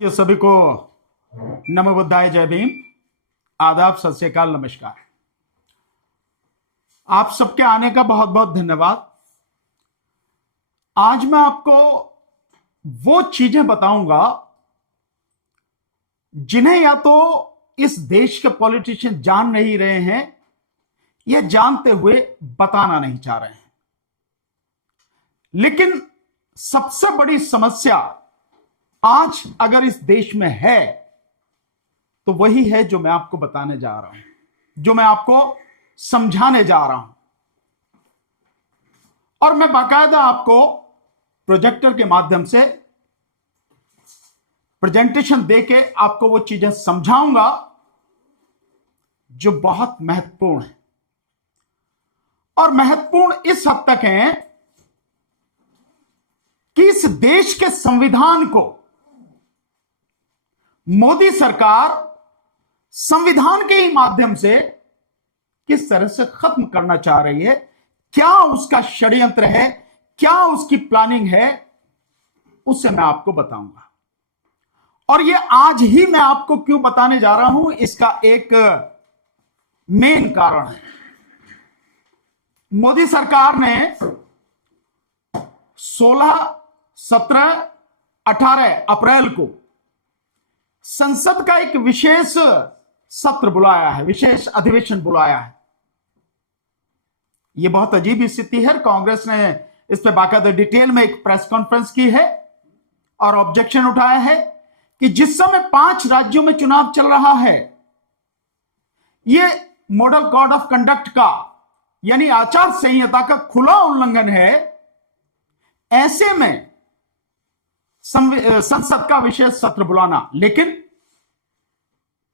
ये सभी को नमो बुद्धाय, जय भीम, आदाब, सत श्री अकाल, नमस्कार। आप सबके आने का बहुत बहुत धन्यवाद। आज मैं आपको वो चीजें बताऊंगा जिन्हें या तो इस देश के पॉलिटिशियन जान नहीं रहे हैं या जानते हुए बताना नहीं चाह रहे हैं। लेकिन सबसे बड़ी समस्या आज अगर इस देश में है तो वही है जो मैं आपको बताने जा रहा हूं, जो मैं आपको समझाने जा रहा हूं। और मैं बाकायदा आपको प्रोजेक्टर के माध्यम से प्रेजेंटेशन देके आपको वो चीजें समझाऊंगा जो बहुत महत्वपूर्ण है। और महत्वपूर्ण इस हद तक है कि इस देश के संविधान को मोदी सरकार संविधान के ही माध्यम से किस तरह से खत्म करना चाह रही है, क्या उसका षड्यंत्र है, क्या उसकी प्लानिंग है, उससे मैं आपको बताऊंगा। और ये आज ही मैं आपको क्यों बताने जा रहा हूं, इसका एक मेन कारण है। मोदी सरकार ने 16, 17, 18 अप्रैल को संसद का एक विशेष सत्र बुलाया है, विशेष अधिवेशन बुलाया है। यह बहुत अजीब स्थिति है। कांग्रेस ने इस पे बाकायदा डिटेल में एक प्रेस कॉन्फ्रेंस की है और ऑब्जेक्शन उठाया है कि जिस समय 5 राज्यों में चुनाव चल रहा है, यह मॉडल कोड ऑफ कंडक्ट का यानी आचार संहिता का खुला उल्लंघन है। ऐसे में संसद का विशेष सत्र बुलाना, लेकिन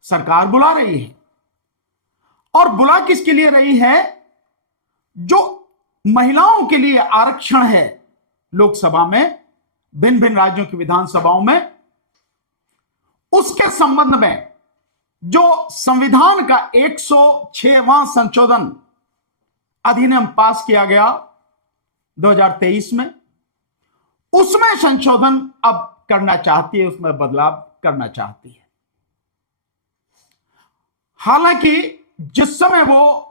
सरकार बुला रही है। और बुला किसके लिए रही है? जो महिलाओं के लिए आरक्षण है लोकसभा में, भिन्न भिन्न राज्यों की विधानसभाओं में, उसके संबंध में जो संविधान का 106वां संशोधन अधिनियम पास किया गया 2023 में, उसमें संशोधन अब करना चाहती है, उसमें बदलाव करना चाहती है। हालांकि जिस समय वो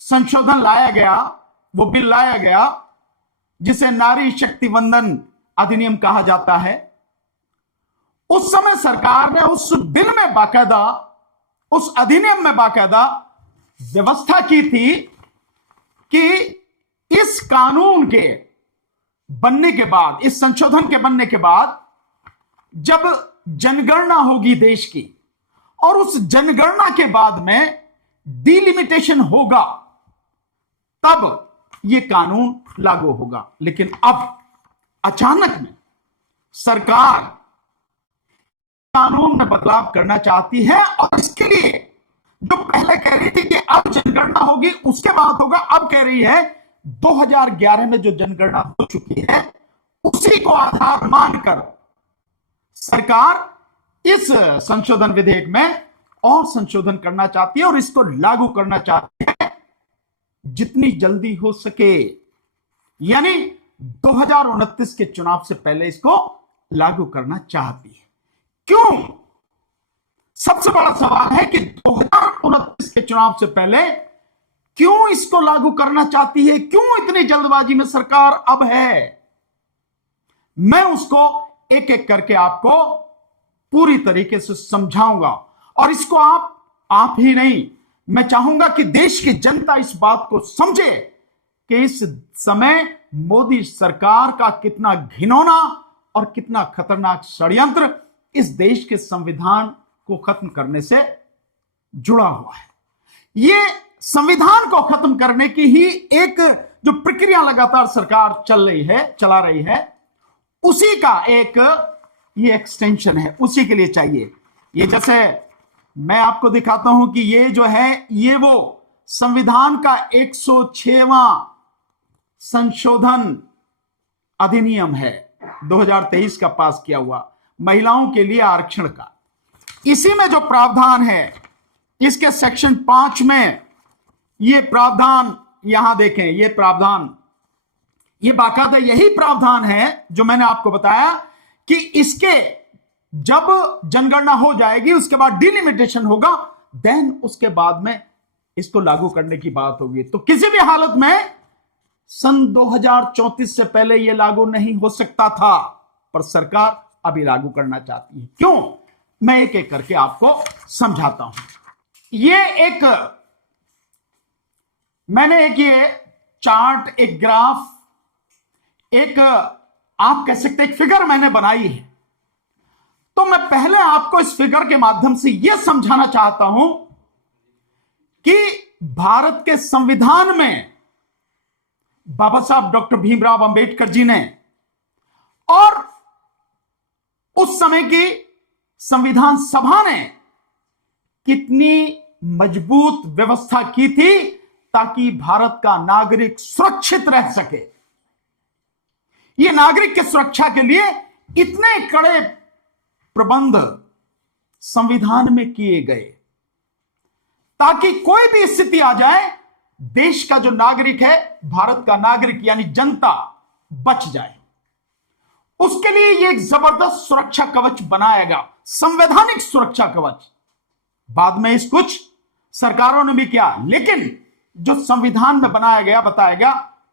संशोधन लाया गया, वो बिल लाया गया जिसे नारी शक्ति वंदन अधिनियम कहा जाता है, उस समय सरकार ने उस बिल में बाकायदा, उस अधिनियम में बाकायदा व्यवस्था की थी कि इस कानून के बनने के बाद, इस संशोधन के बनने के बाद, जब जनगणना होगी देश की और उस जनगणना के बाद में डिलिमिटेशन होगा, तब यह कानून लागू होगा। लेकिन अब अचानक में सरकार कानून में बदलाव करना चाहती है और इसके लिए जो पहले कह रही थी कि अब जनगणना होगी उसके बाद होगा, अब कह रही है 2011 में जो जनगणना हो चुकी है उसी को आधार मानकर सरकार इस संशोधन विधेयक में और संशोधन करना चाहती है और इसको लागू करना चाहती है जितनी जल्दी हो सके, यानी 2029 के चुनाव से पहले इसको लागू करना चाहती है। क्यों? सबसे बड़ा सवाल है कि 2029 के चुनाव से पहले क्यों इसको लागू करना चाहती है, क्यों इतनी जल्दबाजी में सरकार अब है। मैं उसको एक एक करके आपको पूरी तरीके से समझाऊंगा और इसको आप ही नहीं, मैं चाहूंगा कि देश की जनता इस बात को समझे कि इस समय मोदी सरकार का कितना घिनौना और कितना खतरनाक षड्यंत्र इस देश के संविधान को खत्म करने से जुड़ा हुआ है। यह संविधान को खत्म करने की ही एक जो प्रक्रिया लगातार सरकार चला रही है, उसी का एक ये एक्सटेंशन है, उसी के लिए चाहिए। ये जैसे मैं आपको दिखाता हूं कि ये जो है, ये वो संविधान का 106वां संशोधन अधिनियम है 2023 का पास किया हुआ, महिलाओं के लिए आरक्षण का। इसी में जो प्रावधान है, इसके सेक्शन 5 में ये प्रावधान, यहां देखें, ये प्रावधान, ये बाकायदा यही प्रावधान है जो मैंने आपको बताया कि इसके जब जनगणना हो जाएगी उसके बाद डिलिमिटेशन होगा, देन उसके बाद में इसको लागू करने की बात होगी। तो किसी भी हालत में सन 2034 से पहले यह लागू नहीं हो सकता था, पर सरकार अभी लागू करना चाहती है। क्यों? मैं एक एक करके आपको समझाता हूं। मैंने ये चार्ट, एक ग्राफ, एक आप कह सकते एक फिगर मैंने बनाई है। तो मैं पहले आपको इस फिगर के माध्यम से यह समझाना चाहता हूं कि भारत के संविधान में बाबा साहब डॉक्टर भीमराव अंबेडकर जी ने और उस समय की संविधान सभा ने कितनी मजबूत व्यवस्था की थी ताकि भारत का नागरिक सुरक्षित रह सके। यह नागरिक की सुरक्षा के लिए इतने कड़े प्रबंध संविधान में किए गए ताकि कोई भी स्थिति आ जाए, देश का जो नागरिक है, भारत का नागरिक यानी जनता बच जाए। उसके लिए यह एक जबरदस्त सुरक्षा कवच बनाया गया, संवैधानिक सुरक्षा कवच। बाद में इस कुछ सरकारों ने भी किया, लेकिन जो संविधान में बनाया गया, बताया गया,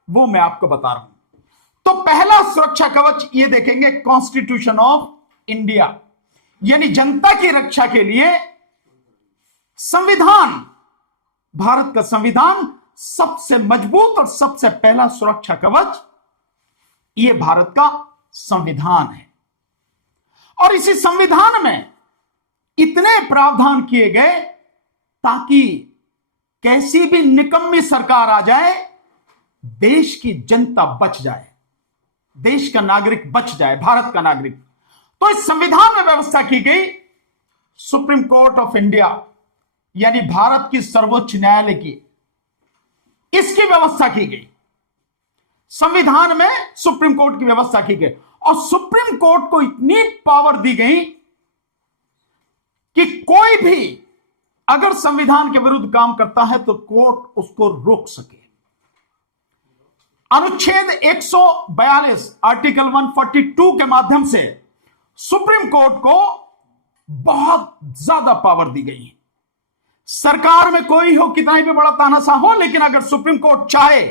वो मैं आपको बता रहा हूं। तो पहला सुरक्षा कवच ये देखेंगे, कॉन्स्टिट्यूशन ऑफ इंडिया, यानी जनता की रक्षा के लिए संविधान, भारत का संविधान सबसे मजबूत और सबसे पहला सुरक्षा कवच ये भारत का संविधान है। और इसी संविधान में इतने प्रावधान किए गए ताकि कैसी भी निकम्मी सरकार आ जाए, देश की जनता बच जाए, देश का नागरिक बच जाए, भारत का नागरिक। तो इस संविधान में व्यवस्था की गई सुप्रीम कोर्ट ऑफ इंडिया, यानी भारत की सर्वोच्च न्यायालय की, इसकी व्यवस्था की गई। संविधान में सुप्रीम कोर्ट की व्यवस्था की गई और सुप्रीम कोर्ट को इतनी पावर दी गई कि कोई भी अगर संविधान के विरुद्ध काम करता है तो कोर्ट उसको रोक सके। अनुच्छेद 142 आर्टिकल 142 के माध्यम से सुप्रीम कोर्ट को बहुत ज्यादा पावर दी गई है। सरकार में कोई हो, कितना भी बड़ा तानाशाह हो, लेकिन अगर सुप्रीम कोर्ट चाहे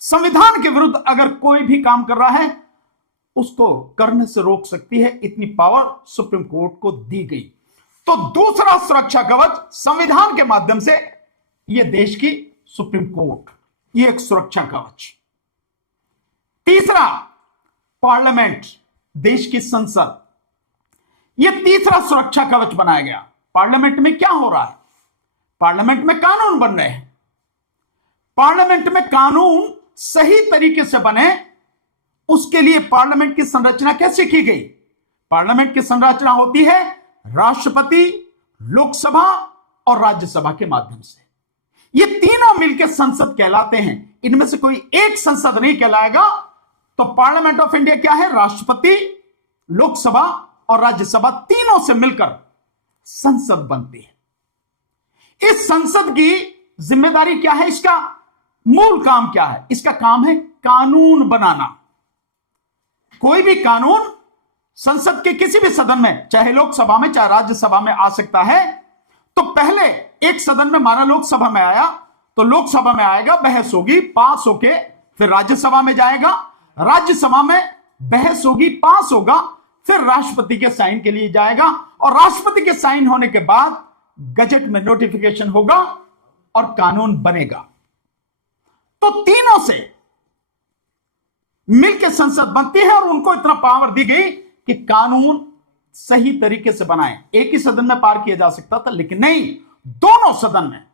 संविधान के विरुद्ध अगर कोई भी काम कर रहा है, उसको करने से रोक सकती है। इतनी पावर सुप्रीम कोर्ट को दी गई। तो दूसरा सुरक्षा कवच संविधान के माध्यम से यह देश की सुप्रीम कोर्ट, यह एक सुरक्षा कवच। तीसरा, पार्लियामेंट, देश की संसद, यह तीसरा सुरक्षा कवच बनाया गया। पार्लियामेंट में क्या हो रहा है? पार्लियामेंट में कानून बन रहे हैं। पार्लियामेंट में कानून सही तरीके से बने, उसके लिए पार्लियामेंट की संरचना कैसे की गई? पार्लियामेंट की संरचना होती है राष्ट्रपति, लोकसभा और राज्यसभा के माध्यम से। ये तीनों मिलकर संसद कहलाते हैं। इनमें से कोई एक संसद नहीं कहलाएगा। तो पार्लियामेंट ऑफ इंडिया क्या है? राष्ट्रपति, लोकसभा और राज्यसभा तीनों से मिलकर संसद बनती है। इस संसद की जिम्मेदारी क्या है? इसका मूल काम क्या है? इसका काम है कानून बनाना। कोई भी कानून संसद के किसी भी सदन में, चाहे लोकसभा में चाहे राज्यसभा में आ सकता है। तो पहले एक सदन में, माना लोकसभा में आया, तो लोकसभा में आएगा, बहस होगी, पास होके फिर राज्यसभा में जाएगा, राज्यसभा में बहस होगी, पास होगा, फिर राष्ट्रपति के साइन के लिए जाएगा और राष्ट्रपति के साइन होने के बाद गजट में नोटिफिकेशन होगा और कानून बनेगा। तो तीनों से मिलकर संसद बनती है और उनको इतना पावर दी गई कि कानून सही तरीके से बनाए। एक ही सदन में पार किया जा सकता था, लेकिन नहीं, दोनों सदन में।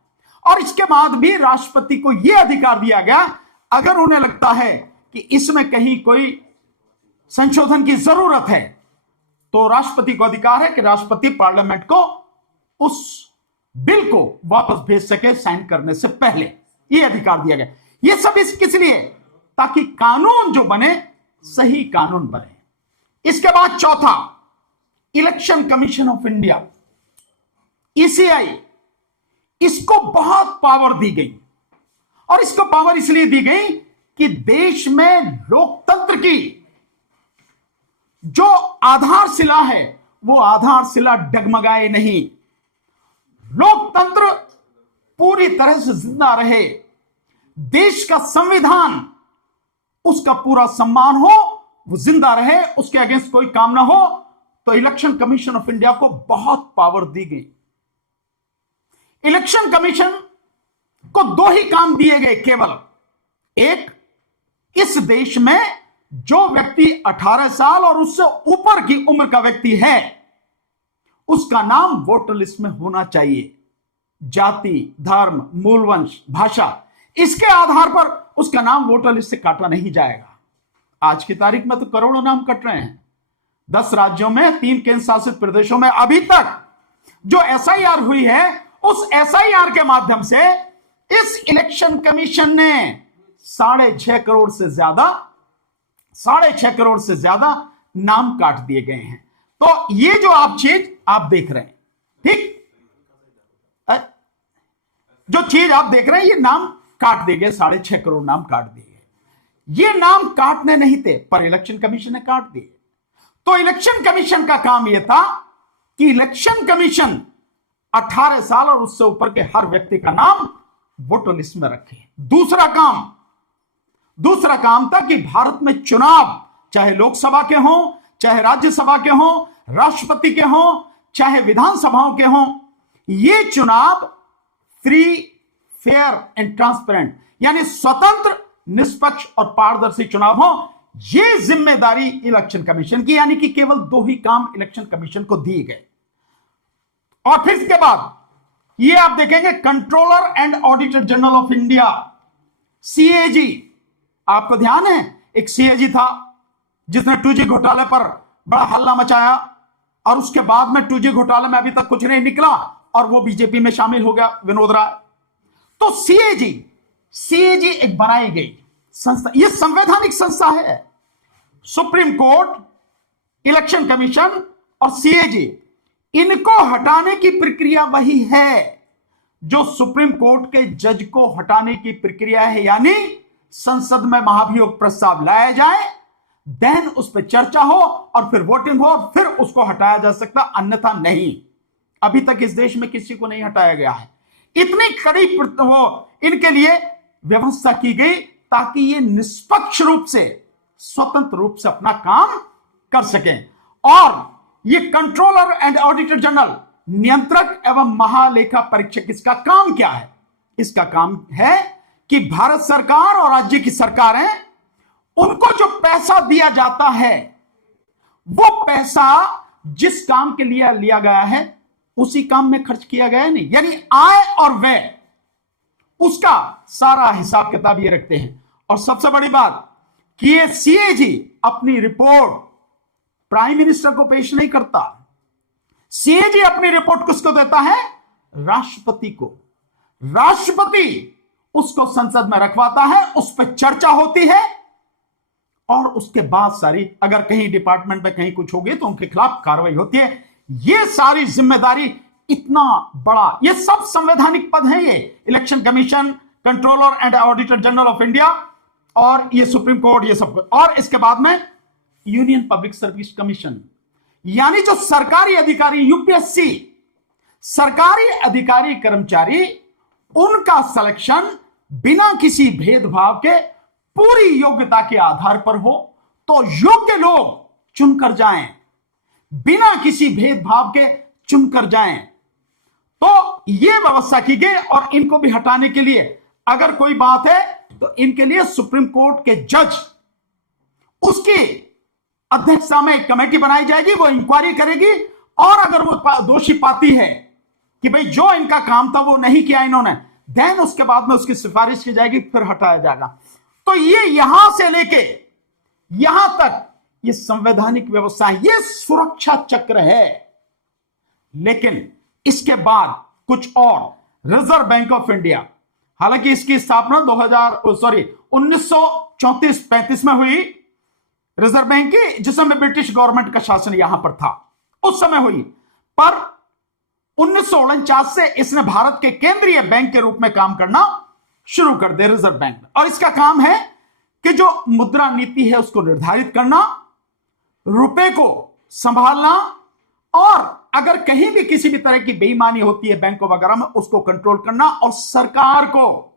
और इसके बाद भी राष्ट्रपति को यह अधिकार दिया गया, अगर उन्हें लगता है कि इसमें कहीं कोई संशोधन की जरूरत है, तो राष्ट्रपति को अधिकार है कि राष्ट्रपति पार्लियामेंट को उस बिल को वापस भेज सके साइन करने से पहले। यह अधिकार दिया गया। यह सब किस लिए? ताकि कानून जो बने, सही कानून बने। इसके बाद चौथा, election commission of India, ECI, इसको बहुत पावर दी गई। और इसको पावर इसलिए दी गई कि देश में लोकतंत्र की जो आधारशिला है वो आधारशिला डगमगाए नहीं, लोकतंत्र पूरी तरह से जिंदा रहे, देश का संविधान उसका पूरा सम्मान हो, वो जिंदा रहे, उसके अगेंस्ट कोई काम ना हो, तो इलेक्शन कमीशन ऑफ इंडिया को बहुत पावर दी गई। इलेक्शन कमीशन को दो ही काम दिए गए केवल। एक, इस देश में जो व्यक्ति 18 साल और उससे ऊपर की उम्र का व्यक्ति है उसका नाम वोटर लिस्ट में होना चाहिए। जाति, धर्म, मूलवंश, भाषा, इसके आधार पर उसका नाम वोटर लिस्ट से काटा नहीं जाएगा। आज की तारीख में तो करोड़ों नाम कट रहे हैं। 10 राज्यों में, 3 केंद्र शासित प्रदेशों में अभी तक जो एसआईआर हुई है, उस एसआईआर के माध्यम से इस इलेक्शन कमीशन ने 6.5 करोड़ से ज्यादा नाम काट दिए गए हैं। तो ये जो आप चीज आप देख रहे हैं, ठीक, जो चीज आप देख रहे हैं, ये नाम काट दिए गए, 6.5 करोड़ नाम काट दिए गए। ये नाम काटने नहीं थे, पर इलेक्शन कमीशन ने काट दिए। तो इलेक्शन कमीशन का काम यह था कि इलेक्शन कमीशन 18 साल और उससे ऊपर के हर व्यक्ति का नाम वोटर लिस्ट में रखे। दूसरा काम था कि भारत में चुनाव, चाहे लोकसभा के हों, चाहे राज्यसभा के हों, राष्ट्रपति के हों, चाहे विधानसभाओं के हों, ये चुनाव फ्री, फेयर एंड ट्रांसपेरेंट, यानी स्वतंत्र, निष्पक्ष और पारदर्शी चुनाव हो, ये जिम्मेदारी इलेक्शन कमीशन की, यानी कि केवल 2 ही काम इलेक्शन कमीशन को दिए गए। और फिर इसके बाद ये आप देखेंगे controller and auditor general of India, CAG. आपको ध्यान है, एक सीएजी था जिसने 2G घोटाले पर बड़ा हल्ला मचाया, और उसके बाद में 2G घोटाले में अभी तक कुछ नहीं निकला और वो बीजेपी में शामिल हो गया, विनोद राय। तो सीएजी एक बनाई गई संस्था, ये संवैधानिक संस्था है। सुप्रीम कोर्ट, इलेक्शन कमीशन और सीएजी, इनको हटाने की प्रक्रिया वही है जो सुप्रीम कोर्ट के जज को हटाने की प्रक्रिया है, यानी संसद में महाभियोग प्रस्ताव लाया जाए, देन उस पर चर्चा हो और फिर वोटिंग हो और फिर उसको हटाया जा सकता, अन्यथा नहीं। अभी तक इस देश में किसी को नहीं हटाया गया है। इतनी कड़ी वो इनके लिए व्यवस्था की गई ताकि ये निष्पक्ष रूप से, स्वतंत्र रूप से अपना काम कर सकें। और ये कंट्रोलर एंड ऑडिटर जनरल, नियंत्रक एवं महालेखा परीक्षक, इसका काम क्या है? इसका काम है कि भारत सरकार और राज्य की सरकारें, उनको जो पैसा दिया जाता है वो पैसा जिस काम के लिए लिया गया है उसी काम में खर्च किया गया नहीं, यानी आय और व्यय, उसका सारा हिसाब किताब ये रखते हैं। और सबसे बड़ी बात कि ये सीएजी अपनी रिपोर्ट प्राइम मिनिस्टर को पेश नहीं करता। सीएजी अपनी रिपोर्ट किसको देता है? राष्ट्रपति को। राष्ट्रपति उसको संसद में रखवाता है, उस पर चर्चा होती है और उसके बाद सारी, अगर कहीं डिपार्टमेंट में कहीं कुछ हो गई तो उनके खिलाफ कार्रवाई होती है। ये सारी जिम्मेदारी, इतना बड़ा, ये सब संवैधानिक पद हैं, ये election commission, controller and auditor general of India और ये सुप्रीम कोर्ट, ये सब। और इसके बाद में यूनियन पब्लिक सर्विस कमीशन, यानी जो सरकारी अधिकारी, यूपीएससी, सरकारी अधिकारी कर्मचारी, उनका सिलेक्शन बिना किसी भेदभाव के पूरी योग्यता के आधार पर हो, तो योग्य लोग चुनकर जाएं, बिना किसी भेदभाव के चुनकर जाएं। तो यह व्यवस्था की गई। और इनको भी हटाने के लिए अगर कोई बात है तो इनके लिए सुप्रीम कोर्ट के जज, उसकी अध्यक्षता में एक कमेटी बनाई जाएगी, वो इंक्वायरी करेगी और अगर वो दोषी पाती है कि भाई जो इनका काम था वो नहीं किया इन्होंने, देन उसके बाद में उसकी सिफारिश की जाएगी, फिर हटाया जाएगा। तो ये यहां से लेके यहां तक ये संवैधानिक व्यवस्था, ये सुरक्षा चक्र है। लेकिन इसके बाद कुछ और, रिजर्व बैंक ऑफ इंडिया, हालांकि इसकी स्थापना 1934-35 में हुई, रिजर्व बैंक की, जिस समय ब्रिटिश गवर्नमेंट का शासन यहां पर था उस समय हुई, पर 1949 से इसने भारत के केंद्रीय बैंक के रूप में काम करना शुरू कर दे, रिजर्व बैंक। और इसका काम है कि जो मुद्रा नीति है उसको निर्धारित करना, रुपए को संभालना, और अगर कहीं भी किसी भी तरह की बेईमानी होती है बैंकों वगैरह में, उसको कंट्रोल करना, और सरकार को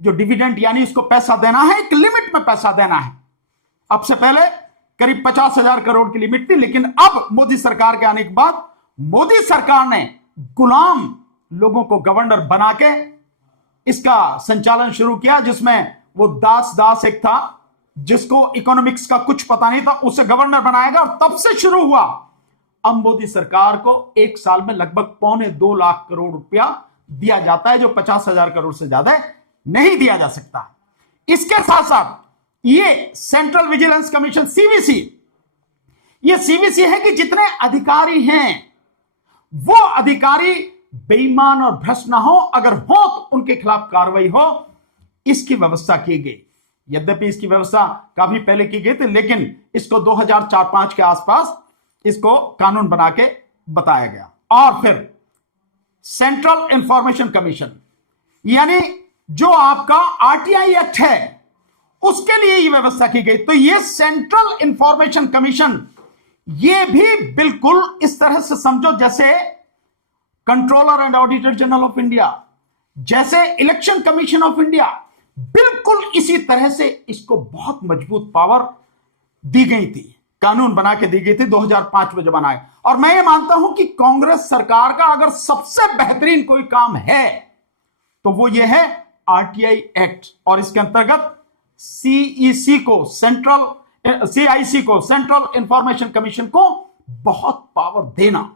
जो डिविडेंड यानी उसको पैसा देना है, एक लिमिट में पैसा देना है। अब से पहले करीब 50,000 करोड़ की लिमिट थी, लेकिन अब मोदी सरकार के आने के बाद मोदी सरकार ने गुलाम लोगों को गवर्नर बना के इसका संचालन शुरू किया, जिसमें वो दास एक था जिसको इकोनॉमिक्स का कुछ पता नहीं था, उसे गवर्नर बनाएगा, और तब से शुरू हुआ। अब मोदी सरकार को एक साल में लगभग 1.25 लाख करोड़ रुपया दिया जाता है, जो 50,000 करोड़ से ज्यादा नहीं दिया जा सकता। इसके साथ साथ ये सेंट्रल विजिलेंस कमीशन सीवीसी, ये सीवीसी है कि जितने अधिकारी हैं वो अधिकारी बेईमान और भ्रष्ट ना हो, अगर हो तो उनके खिलाफ कार्रवाई हो, इसकी व्यवस्था की गई। यद्यपि इसकी व्यवस्था काफी पहले की गई थी, लेकिन इसको 2004-5 के आसपास इसको कानून बना के बताया गया। और फिर सेंट्रल इंफॉर्मेशन कमीशन, यानी जो आपका आरटीआई एक्ट है उसके लिए यह व्यवस्था की गई। तो यह सेंट्रल इंफॉर्मेशन कमीशन, यह भी बिल्कुल इस तरह से समझो जैसे controller and auditor general of India, जैसे इलेक्शन कमीशन ऑफ इंडिया, बिल्कुल इसी तरह से इसको बहुत मजबूत पावर दी गई थी, कानून बना के दी गई थी 2005 में जब बनाए। और मैं ये मानता हूं कि कांग्रेस सरकार का अगर सबसे बेहतरीन कोई काम है तो वो ये है आरटीआई एक्ट, और इसके अंतर्गत सीईसी को, सीआईसी को, सेंट्रल इंफॉर्मेशन कमीशन को बहुत पावर देना।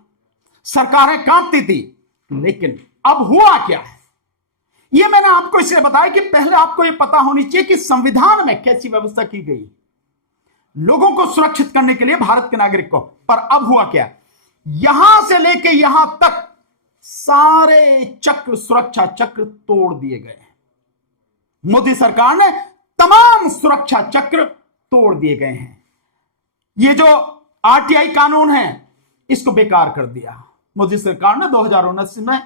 सरकारें कांपती थी, लेकिन अब हुआ क्या है, यह मैंने आपको इसलिए बताया कि पहले आपको यह पता होनी चाहिए कि संविधान में कैसी व्यवस्था की गई लोगों को सुरक्षित करने के लिए, भारत के नागरिक को। पर अब हुआ क्या, यहां से लेके यहां तक सारे चक्र, सुरक्षा चक्र तोड़ दिए गए। मोदी सरकार ने तमाम सुरक्षा चक्र तोड़ दिए गए हैं। ये जो आरटीआई कानून है इसको बेकार कर दिया मोदी सरकार ने 2019 में,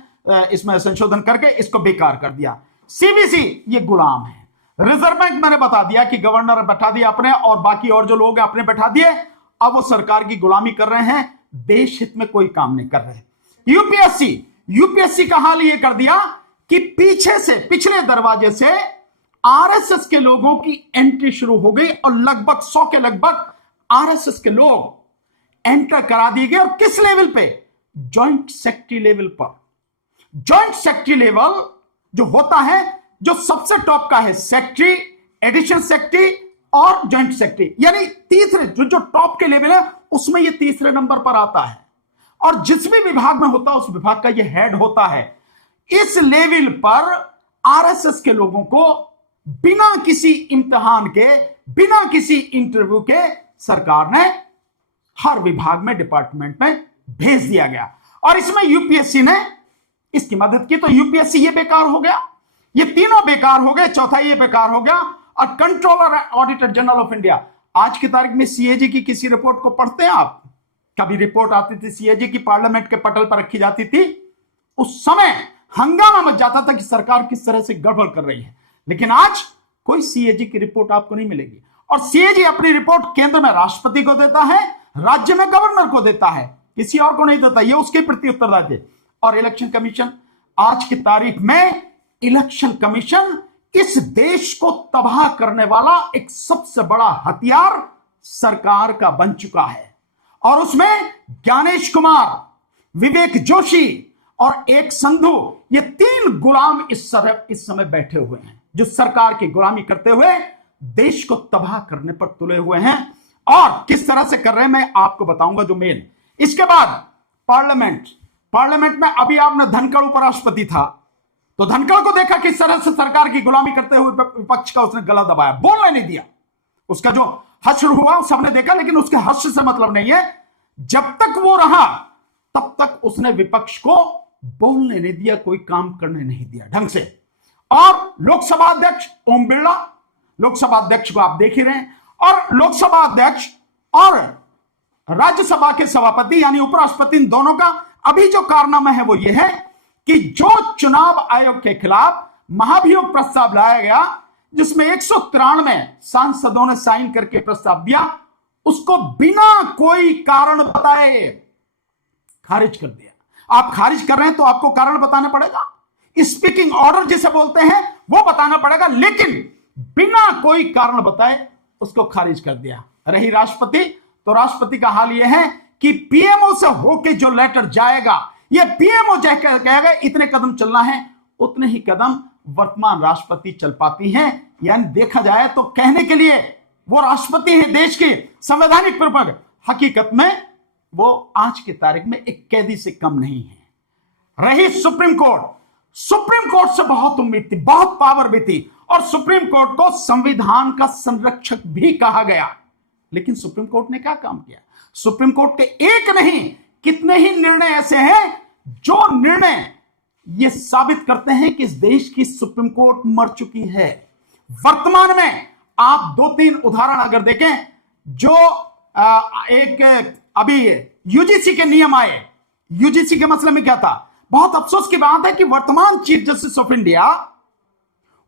इसमें संशोधन करके इसको बेकार कर दिया। सीवीसी ये गुलाम है। रिजर्व बैंक मैंने बता दिया कि गवर्नर बैठा दिया अपने, और बाकी और जो लोग हैं अपने बैठा दिए। अब वो सरकार की गुलामी कर रहे हैं, देश हित में कोई काम नहीं कर रहे। यूपीएससी का हाल ये कर दिया कि पीछे से, पिछले दरवाजे से आरएसएस के लोगों की एंट्री शुरू हो गई, और लगभग 100 के लगभग आरएसएस के लोग एंटर करा दिए गए। और किस लेवल पे? जॉइंट सेक्रेटरी लेवल पर। जॉइंट सेक्रेटरी लेवल जो होता है, जो सबसे टॉप का है, सेक्रेटरी, एडिशनल सेक्रेटरी और जॉइंट सेक्रेटरी, यानी तीसरे जो टॉप के लेवल है उसमें ये तीसरे नंबर पर आता है, और जिस भी विभाग में होता है उस विभाग का ये हेड होता है। इस लेवल पर आरएसएस के लोगों को बिना किसी इम्तिहान के, बिना किसी इंटरव्यू के सरकार ने हर विभाग में, डिपार्टमेंट में भेज दिया गया। और इसमें यूपीएससी ने इसकी मदद की, तो यूपीएससी ये बेकार हो गया, ये तीनों बेकार हो गए, चौथा ये बेकार हो गया। और controller auditor general of India, आज की तारीख में सीएजी की किसी रिपोर्ट को पढ़ते हैं आप? कभी रिपोर्ट आती थी सीएजी की, पार्लियामेंट के पटल पर रखी जाती थी, उस समय हंगामा मच जाता था कि सरकार किस तरह से गड़बड़ कर रही है। लेकिन आज कोई सीएजी की रिपोर्ट आपको नहीं मिलेगी। और सीएजी अपनी रिपोर्ट केंद्र में राष्ट्रपति को देता है, राज्य में गवर्नर को देता है, किसी और को नहीं देता, यह उसके प्रति उत्तरदायित्व है। और इलेक्शन कमीशन, आज की तारीख में इलेक्शन कमीशन इस देश को तबाह करने वाला एक सबसे बड़ा हथियार सरकार का बन चुका है। और उसमें ज्ञानेश कुमार, विवेक जोशी और एक संधू, ये तीन गुलाम इस समय बैठे हुए हैं, जो सरकार की गुलामी करते हुए देश को तबाह करने पर तुले हुए हैं। और किस तरह से कर रहे हैं मैं आपको बताऊंगा जो मेन। इसके बाद पार्लियामेंट में अभी आपने धनखड़ उपराष्ट्रपति था, तो धनखड़ को देखा किस तरह से सरकार की गुलामी करते हुए विपक्ष का उसने गला दबाया, बोलने नहीं दिया। उसका जो हश्र हुआ सबने देखा, लेकिन उसके हश्र से मतलब नहीं है। जब तक वो रहा तब तक उसने विपक्ष को बोलने नहीं दिया, कोई काम करने नहीं दिया ढंग से। और लोकसभा अध्यक्ष ओम बिरला, लोकसभा अध्यक्ष को आप देख ही रहे हैं, और लोकसभा अध्यक्ष और राज्यसभा के सभापति यानी उपराष्ट्रपति, इन दोनों का अभी जो कारनामा है वो ये है कि जो चुनाव आयोग के खिलाफ महाभियोग प्रस्ताव लाया गया, जिसमें 193 सांसदों ने साइन करके प्रस्ताव दिया, उसको बिना कोई कारण बताए खारिज कर दिया। आप खारिज कर रहे हैं तो आपको कारण बताना पड़ेगा, स्पीकिंग ऑर्डर जिसे बोलते हैं वो बताना पड़ेगा, लेकिन बिना कोई कारण बताए उसको खारिज कर दिया। रही राष्ट्रपति, तो राष्ट्रपति का हाल यह है कि पीएमओ से होके जो लेटर जाएगा, ये पीएमओ कहेगा इतने कदम चलना है, उतने ही कदम वर्तमान राष्ट्रपति चल पाती हैं। यानी देखा जाए तो कहने के लिए वो राष्ट्रपति है देश के संवैधानिक प्रमुख, हकीकत में वो आज की तारीख में एक कैदी से कम नहीं है। रही सुप्रीम कोर्ट, सुप्रीम कोर्ट से बहुत उम्मीद थी, बहुत पावर भी थी, और सुप्रीम कोर्ट को संविधान का संरक्षक भी कहा गया। लेकिन सुप्रीम कोर्ट ने क्या काम किया? सुप्रीम कोर्ट के एक नहीं कितने ही निर्णय ऐसे हैं जो निर्णय ये साबित करते हैं कि इस देश की सुप्रीम कोर्ट मर चुकी है। वर्तमान में आप 2-3 उदाहरण अगर देखें, जो एक अभी यूजीसी के नियम आए, यूजीसी के मसले में क्या था? बहुत अफसोस की बात है कि वर्तमान चीफ जस्टिस ऑफ इंडिया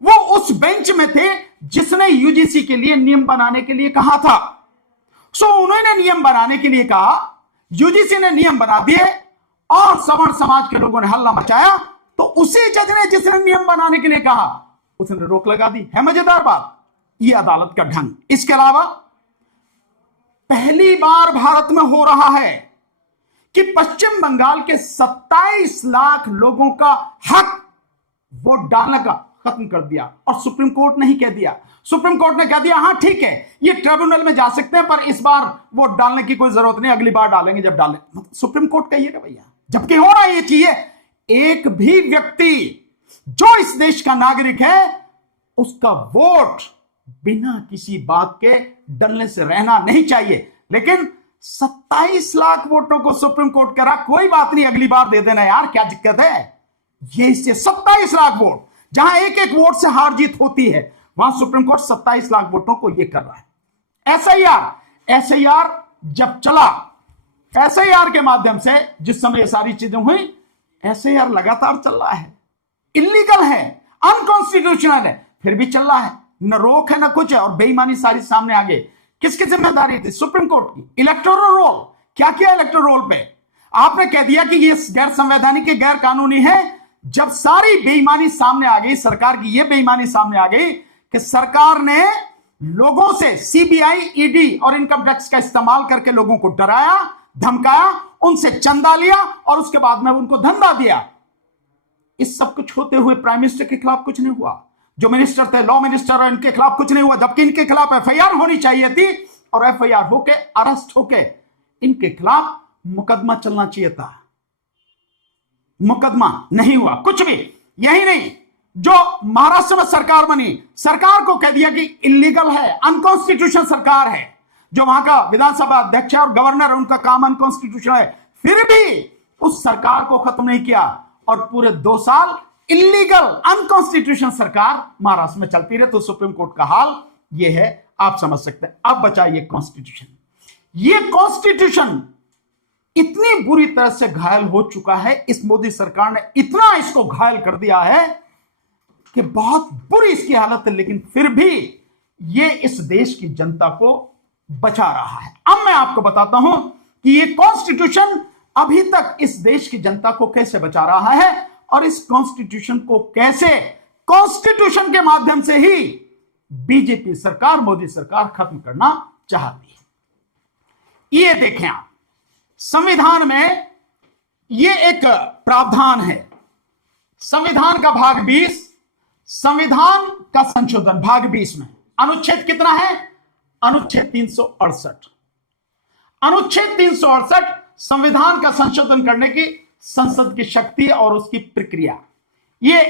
वो उस बेंच में थे जिसने यूजीसी के लिए नियम बनाने के लिए कहा था। सो उन्होंने नियम बनाने के लिए कहा, यूजीसी ने नियम बना दिए और सवर्ण समाज के लोगों ने हल्ला मचाया, तो उसी जज ने जिसने नियम बनाने के लिए कहा उसने रोक लगा दी। है मजेदार बात, यह अदालत का ढंग। इसके अलावा पहली बार भारत में हो रहा है कि पश्चिम बंगाल के 27 लाख लोगों का हक वोट डालने का खत्म कर दिया, और सुप्रीम कोर्ट ने ही कह दिया। सुप्रीम कोर्ट ने कह दिया हां ठीक है, ये ट्रिब्यूनल में जा सकते हैं, पर इस बार वोट डालने की कोई जरूरत नहीं, अगली बार डालेंगे जब डालें। सुप्रीम कोर्ट कहिएगा भैया, जबकि हो रहा है ये चीजें। एक भी व्यक्ति जो इस देश का नागरिक है उसका वोट बिना किसी बात के डलने से रहना नहीं चाहिए। लेकिन 27 लाख वोटों को सुप्रीम कोर्ट कह रहा कोई बात नहीं, अगली बार दे देना यार, क्या दिक्कत है? ये इससे 27 लाख वोट, जहां एक एक वोट से हार जीत होती है, वहां सुप्रीम कोर्ट 27 लाख वोटों को यह कर रहा है। एसआईआर जब चला, एसआईआर के माध्यम से जिस समय ये सारी चीजें हुई, एसआईआर लगातार चल रहा है, इलीगल है, अनकॉन्स्टिट्यूशनल है, फिर भी चल रहा है, न रोक है न कुछ है, और बेईमानी सारी सामने आ गई। किसकी जिम्मेदारी थी? सुप्रीम कोर्ट की। इलेक्टोरल रोल, क्या किया इलेक्टोरल रोल पे? आपने कह दिया कि ये गैर संवैधानिक, गैर कानूनी है। जब सारी बेईमानी सामने आ गई, सरकार की यह बेईमानी सामने आ गई कि सरकार ने लोगों से सीबीआई, ईडी और इनकम टैक्स का इस्तेमाल करके लोगों को डराया, धमकाया, उनसे चंदा लिया और उसके बाद में उनको धंधा दिया। इस सब कुछ होते हुए प्राइम मिनिस्टर के खिलाफ कुछ नहीं हुआ। जो मिनिस्टर थे, लॉ मिनिस्टर, और इनके खिलाफ कुछ नहीं हुआ, जबकि इनके खिलाफ एफआईआर होनी चाहिए थी, और एफआईआर होके अरेस्ट होके इनके खिलाफ मुकदमा चलना चाहिए था। मुकदमा नहीं हुआ, कुछ भी। यही नहीं, जो महाराष्ट्र में सरकार बनी, सरकार को कह दिया कि इलीगल है, अनकॉन्स्टिट्यूशनल सरकार है। जो वहां का विधानसभा अध्यक्ष और गवर्नर है, उनका काम अनकॉन्स्टिट्यूशनल है, फिर भी उस सरकार को खत्म नहीं किया, और पूरे 2 साल इलीगल अनकॉन्स्टिट्यूशनल सरकार महाराष्ट्र में चलती रही। तो सुप्रीम कोर्ट का हाल यह है, आप समझ सकते हैं। अब बचा ये कॉन्स्टिट्यूशन। ये कॉन्स्टिट्यूशन इतनी बुरी तरह से घायल हो चुका है, इस मोदी सरकार ने इतना इसको घायल कर दिया है कि बहुत बुरी इसकी हालत है, लेकिन फिर भी ये इस देश की जनता को बचा रहा है। अब मैं आपको बताता हूं कि ये कॉन्स्टिट्यूशन अभी तक इस देश की जनता को कैसे बचा रहा है, और इस कॉन्स्टिट्यूशन को कैसे, कॉन्स्टिट्यूशन के माध्यम से ही बीजेपी सरकार, मोदी सरकार खत्म करना चाहती है। ये देखें आप, संविधान में ये एक प्रावधान है, संविधान का भाग 20, संविधान का संशोधन भाग 20 में अनुच्छेद कितना है? अनुच्छेद 368। अनुच्छेद 368 संविधान का संशोधन करने की संसद की शक्ति और उसकी प्रक्रिया। ये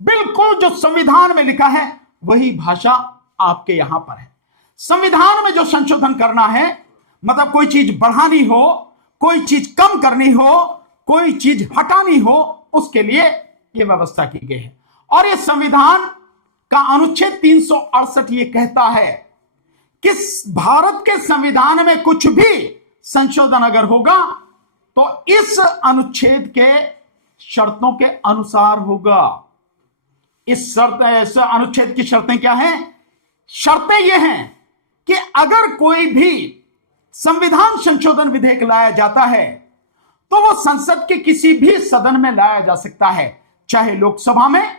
बिल्कुल जो संविधान में लिखा है वही भाषा आपके यहां पर है। संविधान में जो संशोधन करना है, मतलब कोई चीज बढ़ानी हो, कोई चीज कम करनी हो, कोई चीज हटानी हो, उसके लिए यह व्यवस्था की गई है। और यह संविधान का अनुच्छेद 368 यह कहता है कि भारत के संविधान में कुछ भी संशोधन अगर होगा तो इस अनुच्छेद के शर्तों के अनुसार होगा। इस अनुच्छेद की शर्तें क्या हैं? शर्तें यह हैं कि अगर कोई भी संविधान संशोधन विधेयक लाया जाता है तो वो संसद के किसी भी सदन में लाया जा सकता है, चाहे लोकसभा में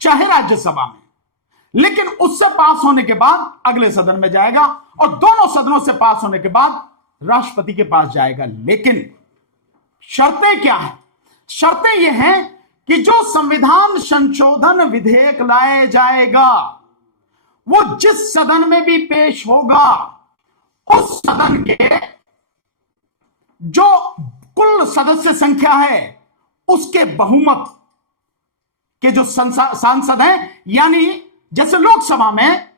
चाहे राज्यसभा में, लेकिन उससे पास होने के बाद अगले सदन में जाएगा और दोनों सदनों से पास होने के बाद राष्ट्रपति के पास जाएगा। लेकिन शर्तें क्या है? शर्तें यह हैं कि जो संविधान संशोधन विधेयक लाया जाएगा वो जिस सदन में भी पेश होगा उस सदन के जो कुल सदस्य संख्या है उसके बहुमत के जो सांसद हैं, यानी जैसे लोकसभा में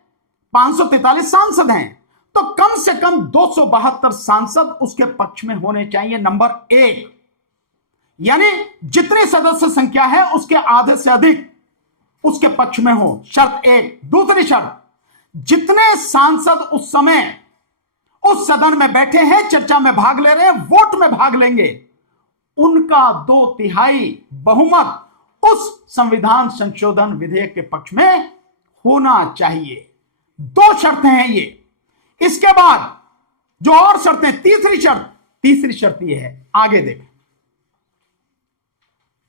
543 सांसद हैं तो कम से कम 272 सांसद उसके पक्ष में होने चाहिए, नंबर एक। यानी जितनी सदस्य संख्या है उसके आधे से अधिक उसके पक्ष में हो, शर्त एक। दूसरी शर्त, जितने सांसद उस समय उस सदन में बैठे हैं, चर्चा में भाग ले रहे हैं, वोट में भाग लेंगे, उनका 2/3 बहुमत उस संविधान संशोधन विधेयक के पक्ष में होना चाहिए। 2 शर्तें हैं ये। इसके बाद जो और शर्तें, तीसरी शर्त ये है, आगे देखें।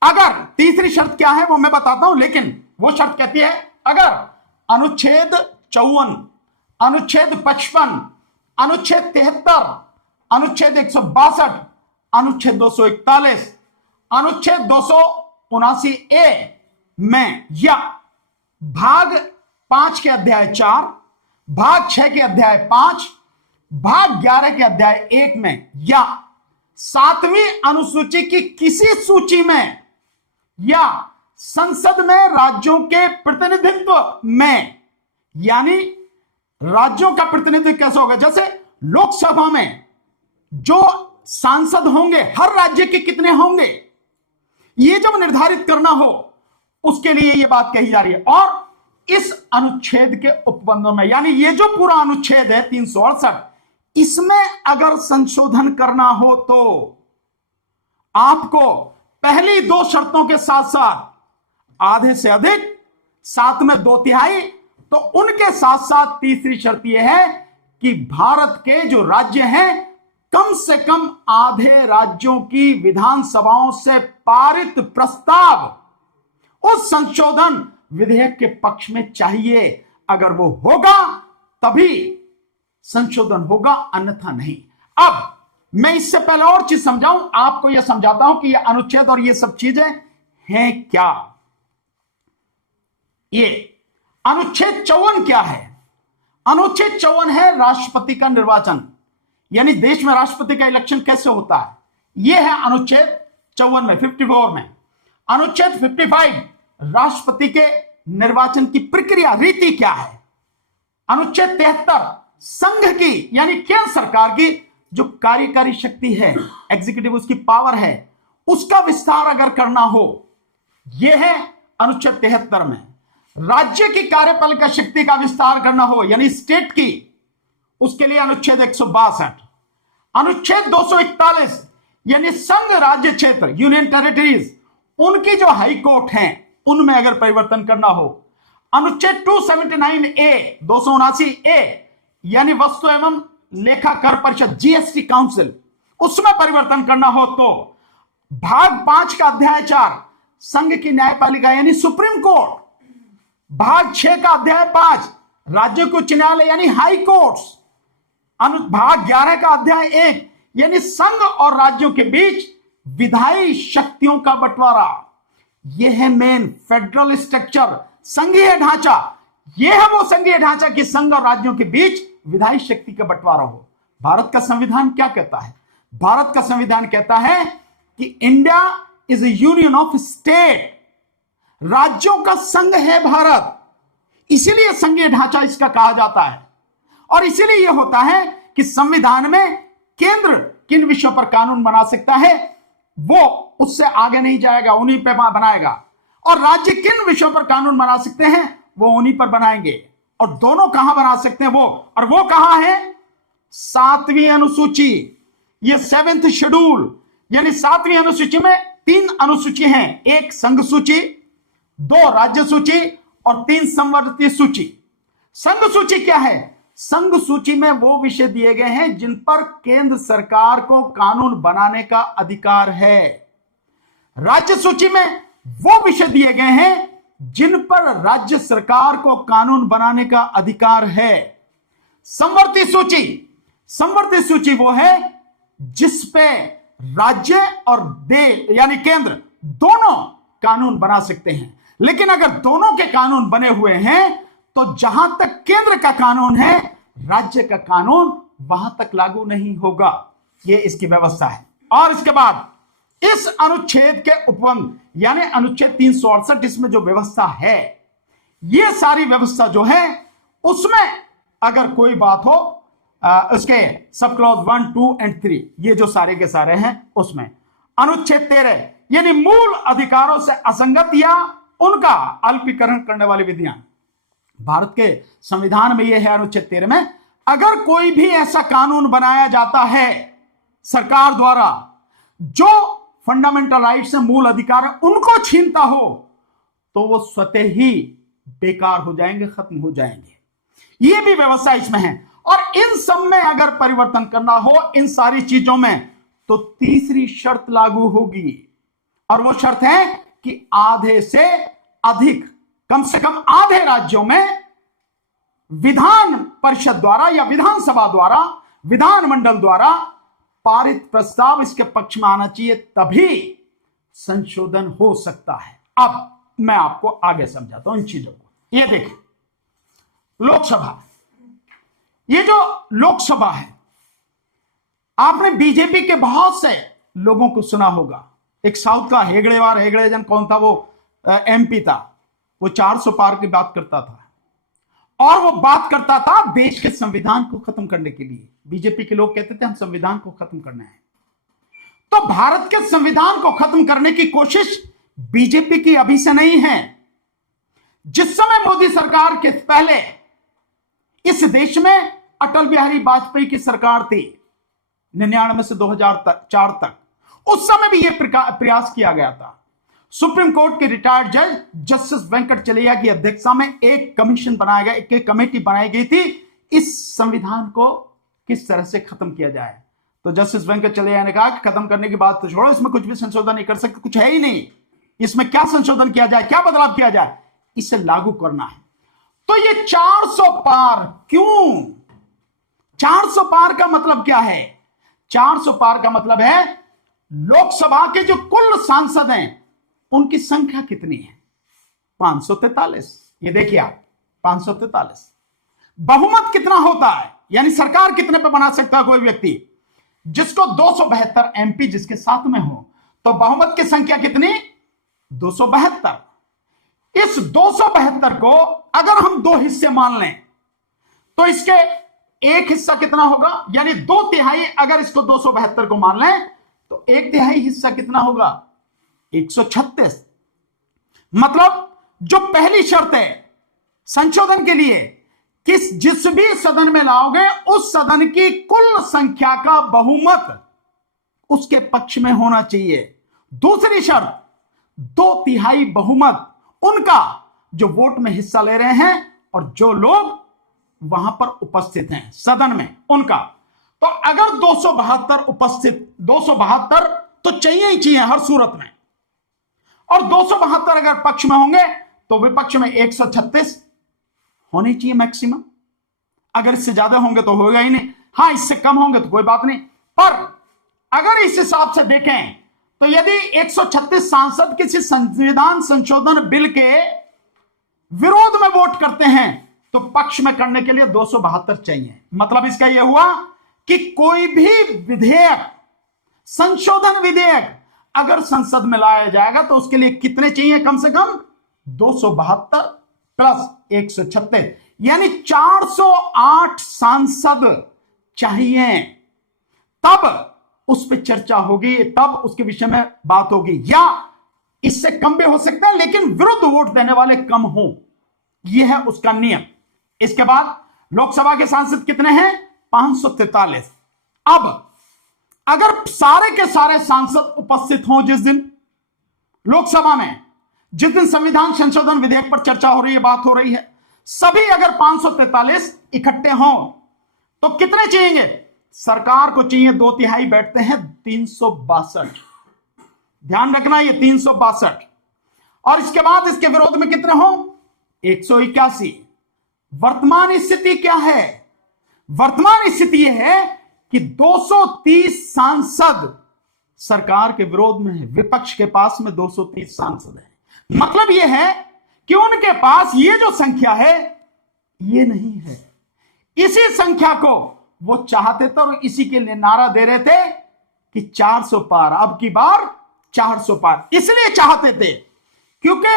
अगर तीसरी शर्त क्या है वो मैं बताता हूं, लेकिन वो शर्त कहती है अगर अनुच्छेद 54, अनुच्छेद 55, अनुच्छेद 73, अनुच्छेद 162, अनुच्छेद 241, अनुच्छेद 279A में या भाग 5 के अध्याय 4, भाग 6 के अध्याय 5, भाग 11 के अध्याय 1 में या 7वीं अनुसूची की किसी सूची में या संसद में राज्यों के प्रतिनिधित्व में, यानी राज्यों का प्रतिनिधित्व कैसे होगा? जैसे लोकसभा में जो सांसद होंगे हर राज्य के कितने होंगे, ये जब निर्धारित करना हो उसके लिए यह बात कही जा रही है। और इस अनुच्छेद के उपबंधों में, यानी ये जो पूरा अनुच्छेद है 368, इसमें अगर संशोधन करना हो तो आपको पहली 2 शर्तों के साथ साथ आधे से अधिक, साथ में 2/3, तो उनके साथ साथ तीसरी शर्त यह है कि भारत के जो राज्य हैं कम से कम आधे राज्यों की विधानसभाओं से पारित प्रस्ताव उस संशोधन विधेयक के पक्ष में चाहिए। अगर वो होगा तभी संशोधन होगा, अन्यथा नहीं। अब मैं इससे पहले और चीज समझाऊं, आपको यह समझाता हूं कि यह अनुच्छेद और ये सब चीजें हैं क्या। ये अनुच्छेद 54 क्या है? अनुच्छेद 54 है राष्ट्रपति का निर्वाचन, यानी देश में राष्ट्रपति का इलेक्शन कैसे होता है, यह है अनुच्छेद 54 में, 54 में। अनुच्छेद 55 राष्ट्रपति के निर्वाचन की प्रक्रिया, रीति क्या है। अनुच्छेद 73 संघ की यानी केंद्र सरकार की जो कार्यकारी शक्ति है, एग्जीक्यूटिव उसकी पावर है, उसका विस्तार अगर करना हो, यह है अनुच्छेद 73 में। राज्य की कार्यपालिका शक्ति का विस्तार करना हो, यानी स्टेट की, उसके लिए अनुच्छेद 162। अनुच्छेद 241 यानी संघ राज्य क्षेत्र, यूनियन टेरिटरीज, उनकी जो हाई कोर्ट हैं उनमें अगर परिवर्तन करना हो। अनुच्छेद 279A, 279A यानी वस्तु एवं लेखा कर परिषद, जीएसटी काउंसिल, उसमें परिवर्तन करना हो तो भाग 5 का अध्याय 4 संघ की न्यायपालिका यानी सुप्रीम कोर्ट, भाग 6 का अध्याय 5 राज्य के उच्च न्यायालय यानी हाई कोर्ट्स, भाग 11 का अध्याय 1 यानी संघ और राज्यों के बीच विधायी शक्तियों का बंटवारा। यह है मेन फेडरल स्ट्रक्चर, संघीय ढांचा। यह है वो संघीय ढांचा कि संघ और राज्यों के बीच विधायी शक्ति का बंटवारा हो। भारत का संविधान क्या कहता है? भारत का संविधान कहता है कि India is A union of state, राज्यों का संघ है भारत, इसीलिए संघीय ढांचा इसका कहा जाता है। और इसीलिए यह होता है कि संविधान में केंद्र किन विषयों पर कानून बना सकता है वो उससे आगे नहीं जाएगा, उन्हीं पे बनाएगा, और राज्य किन विषयों पर कानून बना सकते हैं वो उन्हीं पर बनाएंगे। और दोनों कहां बना सकते हैं वो, और वो कहां है? 7वीं अनुसूची, ये 7th शेड्यूल, यानी 7वीं अनुसूची में 3 अनुसूची हैं, 1 संघ सूची, 2 राज्य सूची और 3 संवर्धित सूची। संघ सूची क्या है? संघ सूची में वो विषय दिए गए हैं जिन पर केंद्र सरकार को कानून बनाने का अधिकार है। राज्य सूची में वो विषय दिए गए हैं जिन पर राज्य सरकार को कानून बनाने का अधिकार है। समवर्ती सूची वो है जिस पे राज्य और देश यानी केंद्र दोनों कानून बना सकते हैं। लेकिन अगर दोनों के कानून बने हुए हैं तो जहां तक केंद्र का कानून है, राज्य का कानून वहां तक लागू नहीं होगा। यह इसकी व्यवस्था है। और इसके बाद इस अनुच्छेद के उपबंध यानी अनुच्छेद 368 इसमें जो व्यवस्था है, यह सारी व्यवस्था जो है उसमें अगर कोई बात हो उसके सब क्लॉज 1, 2 और 3 ये जो सारे के सारे हैं उसमें अनुच्छेद 13 यानी मूल अधिकारों से असंगत या उनका अल्पीकरण करने वाली विधियां। भारत के संविधान में यह है अनुच्छेद 13 में, अगर कोई भी ऐसा कानून बनाया जाता है सरकार द्वारा जो फंडामेंटल राइट से मूल अधिकार उनको छीनता हो तो वो स्वतः ही बेकार हो जाएंगे, खत्म हो जाएंगे। यह भी व्यवस्था इसमें है। और इन सब में अगर परिवर्तन करना हो इन सारी चीजों में तो तीसरी शर्त लागू होगी और वो शर्त है कि आधे से अधिक, कम से कम आधे राज्यों में विधान परिषद द्वारा या विधानसभा द्वारा, विधानमंडल द्वारा पारित प्रस्ताव इसके पक्ष में आना चाहिए, तभी संशोधन हो सकता है। अब मैं आपको आगे समझाता हूं इन चीजों को। ये देखिए, लोकसभा, ये जो लोकसभा है, आपने बीजेपी के बहुत से लोगों को सुना होगा। एक साउथ का हेगड़े जन कौन था, वो एमपी था, वो 400 पार की बात करता था और वो बात करता था देश के संविधान को खत्म करने के लिए। बीजेपी के लोग कहते थे हम संविधान को खत्म करना है। तो भारत के संविधान को खत्म करने की कोशिश बीजेपी की अभी से नहीं है। जिस समय मोदी सरकार के पहले इस देश में अटल बिहारी वाजपेयी की सरकार थी 99 से 2004 तक, उस समय भी यह प्रयास किया गया था। सुप्रीम कोर्ट के रिटायर्ड जज जस्टिस वेंकट चलैया की अध्यक्षता में एक कमीशन बनाया गया, एक कमेटी बनाई गई थी इस संविधान को किस तरह से खत्म किया जाए। तो जस्टिस वेंकट चलैया ने कहा कि खत्म करने की बात तो छोड़ो, इसमें कुछ भी संशोधन नहीं कर सकते, कुछ है ही नहीं, इसमें क्या संशोधन किया जाए, क्या बदलाव किया जाए, इसे लागू करना है। तो ये 400 पार क्यों? 400 पार का मतलब क्या है? 400 पार का मतलब है लोकसभा के जो कुल सांसद हैं उनकी संख्या कितनी है? 543। ये देखिए आप, 543। बहुमत कितना होता है, यानी सरकार कितने पे बना सकता है कोई व्यक्ति? जिसको 272 एमपी जिसके साथ में हो, तो बहुमत की संख्या कितनी? 272। इस 272 को अगर हम दो हिस्से मान लें तो इसके एक हिस्सा कितना होगा, यानी 2/3 अगर इसको 272 को मान लें तो 1/3 हिस्सा कितना होगा? 136। मतलब जो पहली शर्त है संशोधन के लिए कि जिस भी सदन में लाओगे उस सदन की कुल संख्या का बहुमत उसके पक्ष में होना चाहिए। दूसरी शर्त 2/3 बहुमत उनका जो वोट में हिस्सा ले रहे हैं और जो लोग वहां पर उपस्थित हैं सदन में उनका। तो अगर 272 उपस्थित, 272 तो चाहिए ही चाहिए हर सूरत में, और 272 अगर पक्ष में होंगे तो विपक्ष में 136 होने चाहिए मैक्सिमम। अगर इससे ज्यादा होंगे तो होगा ही नहीं, हां इससे कम होंगे तो कोई बात नहीं। पर अगर इस हिसाब से देखें तो यदि 136 सांसद किसी संविधान संशोधन बिल के विरोध में वोट करते हैं तो पक्ष में करने के लिए 272 चाहिए। मतलब इसका यह हुआ कि कोई भी विधेयक, संशोधन विधेयक अगर संसद में लाया जाएगा तो उसके लिए कितने चाहिए? कम से कम 272 प्लस 136, यानी 408 सांसद चाहिए। तब उस पर चर्चा होगी, तब उसके विषय में बात होगी, या इससे कम भी हो सकता है लेकिन विरुद्ध वोट देने वाले कम हो। यह है उसका नियम। इसके बाद लोकसभा के सांसद कितने हैं? 543। अब अगर सारे के सारे सांसद उपस्थित हों जिस दिन लोकसभा में, जिस दिन संविधान संशोधन विधेयक पर चर्चा हो रही है, बात हो रही है, सभी अगर 543 इकट्ठे हों तो कितने चाहिए? सरकार को चाहिए 2/3 बैठते हैं 362। ध्यान रखना ये 362। और इसके बाद इसके विरोध में कितने हों? 181। वर्तमान स्थिति क्या है? वर्तमान स्थिति यह है कि 230 सांसद सरकार के विरोध में है, विपक्ष के पास में 230 सांसद हैं। मतलब यह है कि उनके पास ये जो संख्या है ये नहीं है। इसी संख्या को वो चाहते थे और इसी के लिए नारा दे रहे थे कि 400 पार, अब की बार 400 पार। इसलिए चाहते थे क्योंकि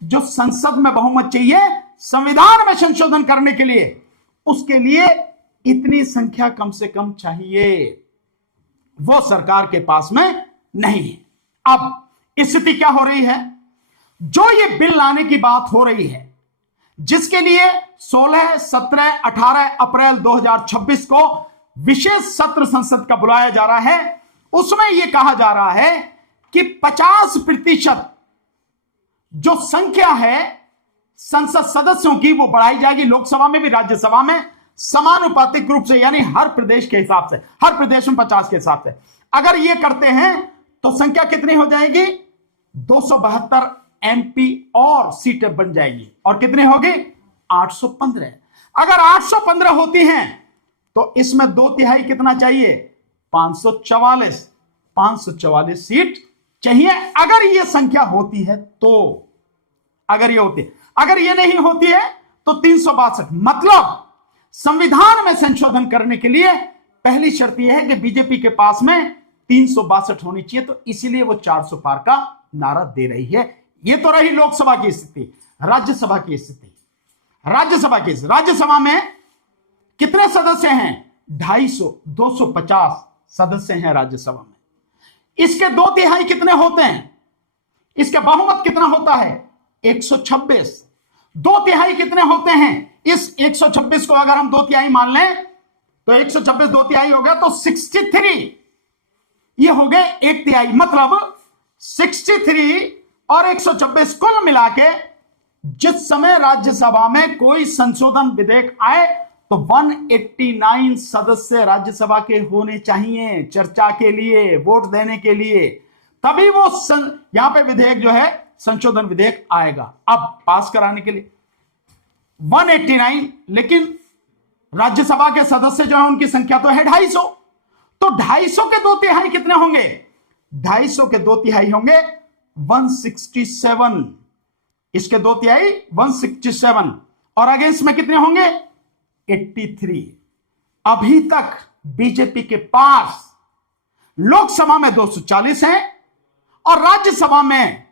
जो संसद में बहुमत चाहिए संविधान में संशोधन करने के लिए, उसके लिए इतनी संख्या कम से कम चाहिए, वो सरकार के पास में नहीं है। अब स्थिति क्या हो रही है? जो ये बिल लाने की बात हो रही है, जिसके लिए 16, 17, 18 अप्रैल 2026 को विशेष सत्र संसद का बुलाया जा रहा है, उसमें यह कहा जा रहा है कि 50% जो संख्या है संसद सदस्यों की वो बढ़ाई जाएगी, लोकसभा में भी राज्यसभा में समानुपातिक रूप से, यानी हर प्रदेश के हिसाब से, हर प्रदेश में 50 के हिसाब से। अगर ये करते हैं तो संख्या कितनी हो जाएगी? 272 एमपी और सीटें बन जाएगी। और कितनी होगी? 815। अगर 815 होती हैं तो इसमें 2/3 कितना चाहिए? 544। 544 सीट चाहिए अगर ये संख्या होती है तो। अगर ये होती है, अगर ये नहीं होती है तो 362। मतलब संविधान में संशोधन करने के लिए पहली शर्त यह है कि बीजेपी के पास में 362 होनी चाहिए, तो इसीलिए वो 400 पार का नारा दे रही है। ये तो रही लोकसभा की स्थिति। राज्यसभा की स्थिति, राज्यसभा में कितने सदस्य हैं? 250, 250 सदस्य हैं राज्यसभा में। इसके 2/3 कितने होते हैं? इसका बहुमत कितना होता है? 126। 2/3 कितने होते हैं? इस 126 को अगर हम 2/3 मान लें तो 126 2/3 हो गया तो 63। ये हो गए 1/3। मतलब 63 और 126 कुल मिला के जिस समय राज्यसभा में कोई संशोधन विधेयक आए तो 189 सदस्य राज्यसभा के होने चाहिए चर्चा के लिए, वोट देने के लिए, तभी वो यहां पे विधेयक जो है संशोधन विधेयक आएगा। अब पास कराने के लिए 189, लेकिन राज्यसभा के सदस्य जो है उनकी संख्या तो है 250, तो 250 के 2/3 कितने होंगे? 250 के 2/3 होंगे 167। इसके 2/3 167 और अगेंस्ट में कितने होंगे? 83। अभी तक बीजेपी के पास लोकसभा में 240 है और राज्यसभा में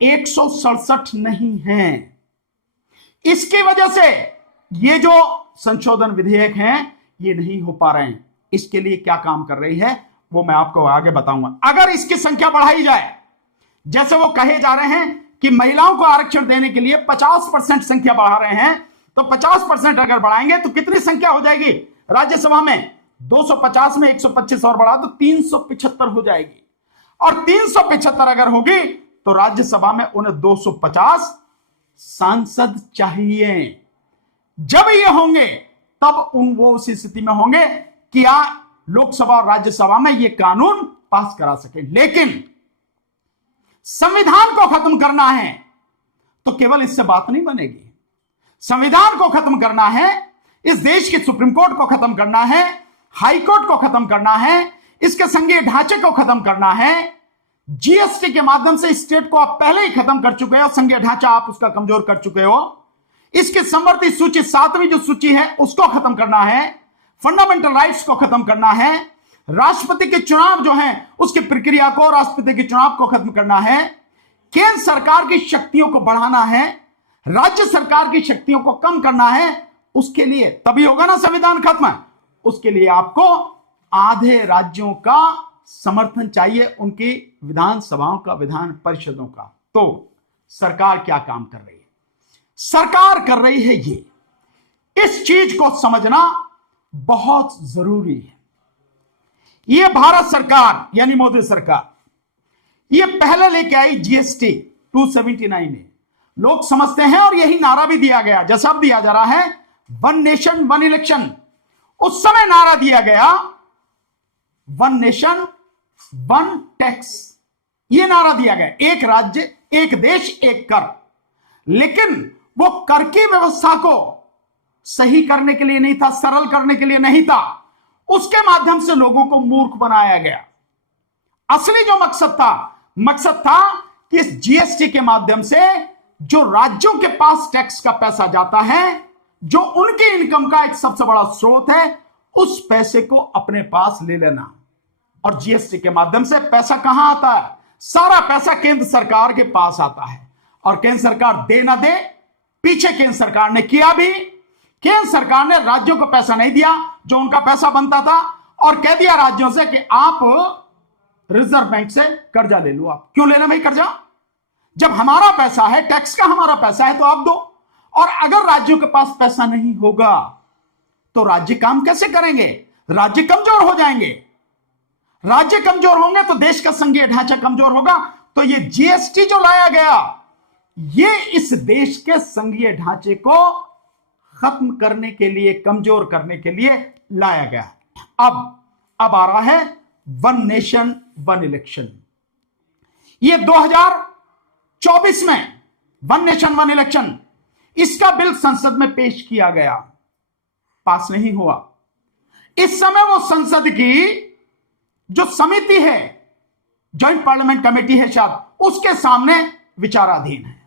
167 नहीं है। इसकी वजह से ये जो संशोधन विधेयक हैं ये नहीं हो पा रहे हैं। इसके लिए क्या काम कर रही है वो मैं आपको आगे बताऊंगा। अगर इसकी संख्या बढ़ाई जाए, जैसे वो कहे जा रहे हैं कि महिलाओं को आरक्षण देने के लिए 50% संख्या बढ़ा रहे हैं, तो 50% अगर बढ़ाएंगे तो कितनी संख्या हो जाएगी राज्यसभा में? 250 में 125 और बढ़ा तो 375 हो जाएगी। और 375 अगर होगी तो राज्यसभा में उन्हें 250 सांसद चाहिए। जब ये होंगे तब वो उसी स्थिति में होंगे कि लोकसभा और राज्यसभा में ये कानून पास करा सके। लेकिन संविधान को खत्म करना है तो केवल इससे बात नहीं बनेगी। संविधान को खत्म करना है, इस देश के सुप्रीम कोर्ट को खत्म करना है, हाई कोर्ट को खत्म करना है, इसके संघीय ढांचे को खत्म करना है। जीएसटी के माध्यम से स्टेट को आप पहले ही खत्म कर चुके हो, संघीय ढांचा आप उसका कमजोर कर चुके हो। इसके संवर्ती सूची 7वीं जो सूची है उसको खत्म करना है, फंडामेंटल राइट्स को खत्म करना है, राष्ट्रपति के चुनाव जो है उसकी प्रक्रिया को, राष्ट्रपति के चुनाव को खत्म करना है, केंद्र सरकार की शक्तियों को बढ़ाना है, राज्य सरकार की शक्तियों को कम करना है। उसके लिए तभी होगा ना संविधान खत्म। उसके लिए आपको आधे राज्यों का समर्थन चाहिए, उनकी विधानसभाओं का, विधान परिषदों का। तो सरकार क्या काम कर रही है? सरकार कर रही है ये, इस चीज को समझना बहुत जरूरी है। ये भारत सरकार यानी मोदी सरकार ये पहले लेके आई जीएसटी 279 में, लोग समझते हैं और यही नारा भी दिया गया, जैसा अब दिया जा रहा है वन नेशन वन इलेक्शन, उस समय नारा दिया गया वन नेशन वन टैक्स, यह नारा दिया गया, एक राज्य एक देश एक कर। लेकिन वो कर की व्यवस्था को सही करने के लिए नहीं था, सरल करने के लिए नहीं था, उसके माध्यम से लोगों को मूर्ख बनाया गया। असली जो मकसद था कि इस जीएसटी के माध्यम से जो राज्यों के पास टैक्स का पैसा जाता है, जो उनकी इनकम का एक सबसे बड़ा स्रोत है, उस पैसे को अपने पास ले लेना। और जीएसटी के माध्यम से पैसा कहां आता है? सारा पैसा केंद्र सरकार के पास आता है। और केंद्र सरकार दे ना दे, पीछे केंद्र सरकार ने किया भी, केंद्र सरकार ने राज्यों को पैसा नहीं दिया जो उनका पैसा बनता था, और कह दिया राज्यों से कि आप रिजर्व बैंक से कर्जा ले लो। आप क्यों लेना भाई कर्जा? जब हमारा पैसा है, टैक्स का हमारा पैसा है, तो आप दो। और अगर राज्यों के पास पैसा नहीं होगा तो राज्य काम कैसे करेंगे? राज्य कमजोर हो जाएंगे। राज्य कमजोर होंगे तो देश का संघीय ढांचा कमजोर होगा। तो ये जीएसटी जो लाया गया, ये इस देश के संघीय ढांचे को खत्म करने के लिए, कमजोर करने के लिए लाया गया। अब आ रहा है वन नेशन वन इलेक्शन। ये 2024 में वन नेशन वन इलेक्शन, इसका बिल संसद में पेश किया गया, पास नहीं हुआ। इस समय वो संसद की जो समिति है, जॉइंट पार्लियामेंट कमेटी है शायद, उसके सामने विचाराधीन है।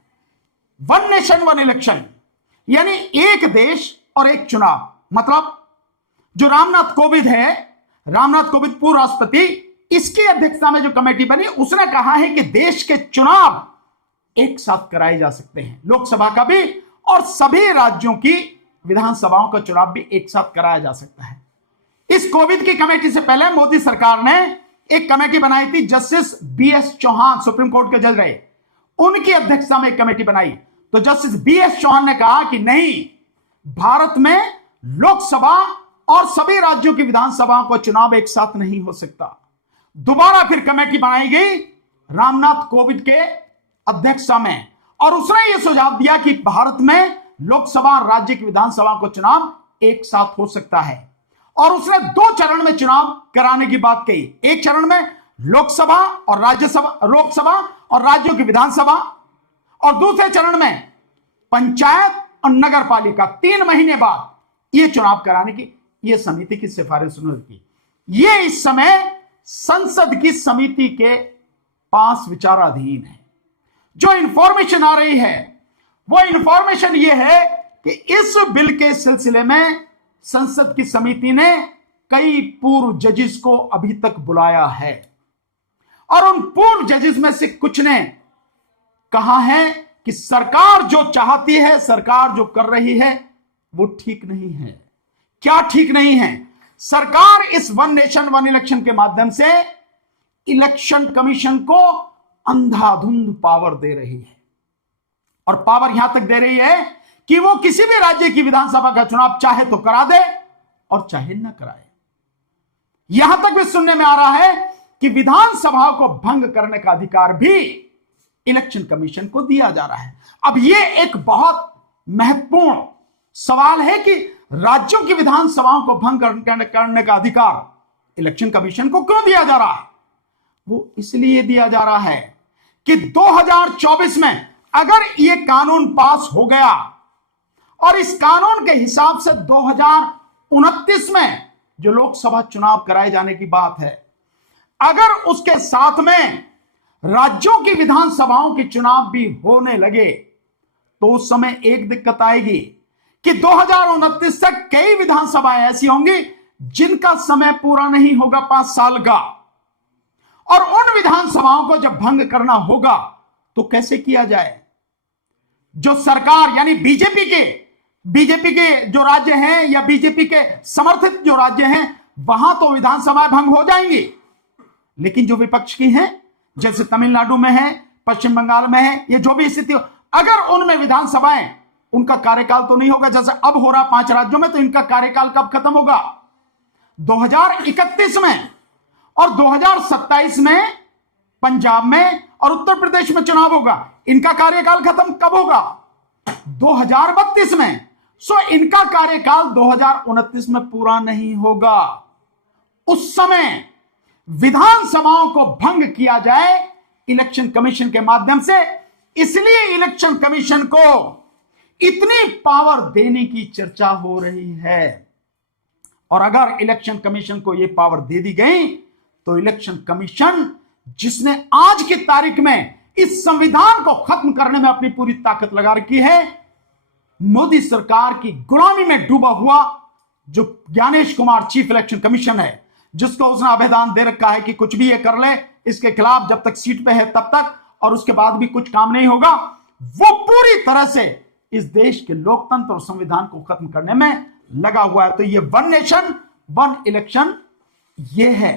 वन नेशन वन इलेक्शन यानी एक देश और एक चुनाव। मतलब जो रामनाथ कोविंद है, रामनाथ कोविंद पूर्व राष्ट्रपति, इसकी अध्यक्षता में जो कमेटी बनी, उसने कहा है कि देश के चुनाव एक साथ कराए जा सकते हैं, लोकसभा का भी और सभी राज्यों की विधानसभाओं का चुनाव भी एक साथ कराया जा सकता है। इस कोविंद की कमेटी से पहले मोदी सरकार ने एक कमेटी बनाई थी, justice BS Chauhan Supreme Court के जज रहे, उनकी अध्यक्षता में एक कमेटी बनाई। तो जस्टिस बीएस चौहान ने कहा कि नहीं, भारत में लोकसभा और सभी राज्यों की विधानसभाओं का चुनाव एक साथ नहीं हो सकता। दोबारा फिर कमेटी बनाई गई रामनाथ कोविंद के अध्यक्षता में, और उसने यह सुझाव दिया कि भारत में लोकसभा और राज्य की विधानसभा को चुनाव एक साथ हो सकता है। और उसने 2 चरण में चुनाव कराने की बात कही। एक चरण में लोकसभा और राज्यसभा, लोकसभा और राज्यों की विधानसभा, और दूसरे चरण में पंचायत और नगर पालिका। 3 महीने बाद यह चुनाव कराने की यह समिति की सिफारिश उन्होंने की। यह इस समय संसद की समिति के पास विचाराधीन है। जो इंफॉर्मेशन आ रही है वो इंफॉर्मेशन यह है कि इस बिल के सिलसिले में संसद की समिति ने कई पूर्व जजेस को अभी तक बुलाया है, और उन पूर्व जजेस में से कुछ ने कहा है कि सरकार जो चाहती है, सरकार जो कर रही है, वो ठीक नहीं है। क्या ठीक नहीं है? सरकार इस वन नेशन वन इलेक्शन के माध्यम से इलेक्शन कमीशन को अंधाधुंध पावर दे रही है, और पावर यहां तक दे रही है कि वो किसी भी राज्य की विधानसभा का चुनाव चाहे तो करा दे और चाहे न कराए। यहां तक भी सुनने में आ रहा है कि विधानसभा को भंग करने का अधिकार भी इलेक्शन कमीशन को दिया जा रहा है। अब यह एक बहुत महत्वपूर्ण सवाल है कि राज्यों की विधानसभाओं को भंग करने का अधिकार इलेक्शन कमीशन को क्यों दिया जा रहा है? वो इसलिए दिया जा रहा है कि 2024 में अगर यह कानून पास हो गया, और इस कानून के हिसाब से 2029 में जो लोकसभा चुनाव कराए जाने की बात है, अगर उसके साथ में राज्यों की विधानसभाओं के चुनाव भी होने लगे, तो उस समय एक दिक्कत आएगी कि 2029 तक कई विधानसभाएं ऐसी होंगी जिनका समय पूरा नहीं होगा 5 साल का, और उन विधानसभाओं को जब भंग करना होगा तो कैसे किया जाए? जो सरकार यानी बीजेपी के जो राज्य हैं या बीजेपी के समर्थित जो राज्य हैं, वहां तो विधानसभाएं भंग हो जाएंगी, लेकिन जो विपक्ष की हैं, जैसे तमिलनाडु में है, पश्चिम बंगाल में है, ये जो भी स्थिति हो, अगर उनमें विधानसभाएं, उनका कार्यकाल तो नहीं होगा जैसे अब हो रहा 5 राज्यों में, तो इनका कार्यकाल कब खत्म होगा? 2031 में, और 2027 में पंजाब में और उत्तर प्रदेश में चुनाव होगा। इनका कार्यकाल खत्म कब होगा? 2032 में। सो इनका कार्यकाल 2029 में पूरा नहीं होगा। उस समय विधानसभाओं को भंग किया जाए इलेक्शन कमीशन के माध्यम से। इसलिए इलेक्शन कमीशन को इतनी पावर देने की चर्चा हो रही है। और अगर इलेक्शन कमीशन को यह पावर दे दी गई तो इलेक्शन कमीशन, जिसने आज की तारीख में इस संविधान को खत्म करने में अपनी पूरी ताकत लगा रखी है, मोदी सरकार की गुलामी में डूबा हुआ जो Gyanesh Kumar chief election commission है, जिसको उसने आवेदन दे रखा है कि कुछ भी ये कर ले, इसके खिलाफ जब तक सीट पे है तब तक, और उसके बाद भी कुछ काम नहीं होगा, वो पूरी तरह से इस देश के लोकतंत्र और संविधान को खत्म करने में लगा हुआ है। तो ये वन नेशन वन इलेक्शन ये है,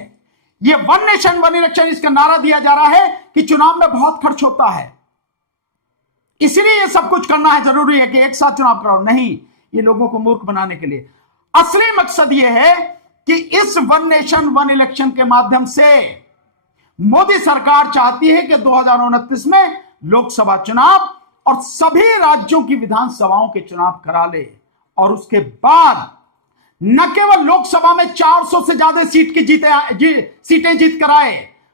ये वन नेशन वन इलेक्शन, इसका नारा दिया जा रहा है कि चुनाव में बहुत खर्च होता है, इसलिए ये सब कुछ करना है, जरूरी है कि एक साथ चुनाव कराओ। नहीं, ये लोगों को मूर्ख बनाने के लिए। असली मकसद ये है कि इस वन नेशन वन इलेक्शन के माध्यम से मोदी सरकार चाहती है कि 2029 में लोकसभा चुनाव और सभी राज्यों की विधानसभाओं के चुनाव करा ले, और उसके बाद न केवल लोकसभा में 400 से ज्यादा सीटें जीत कराए,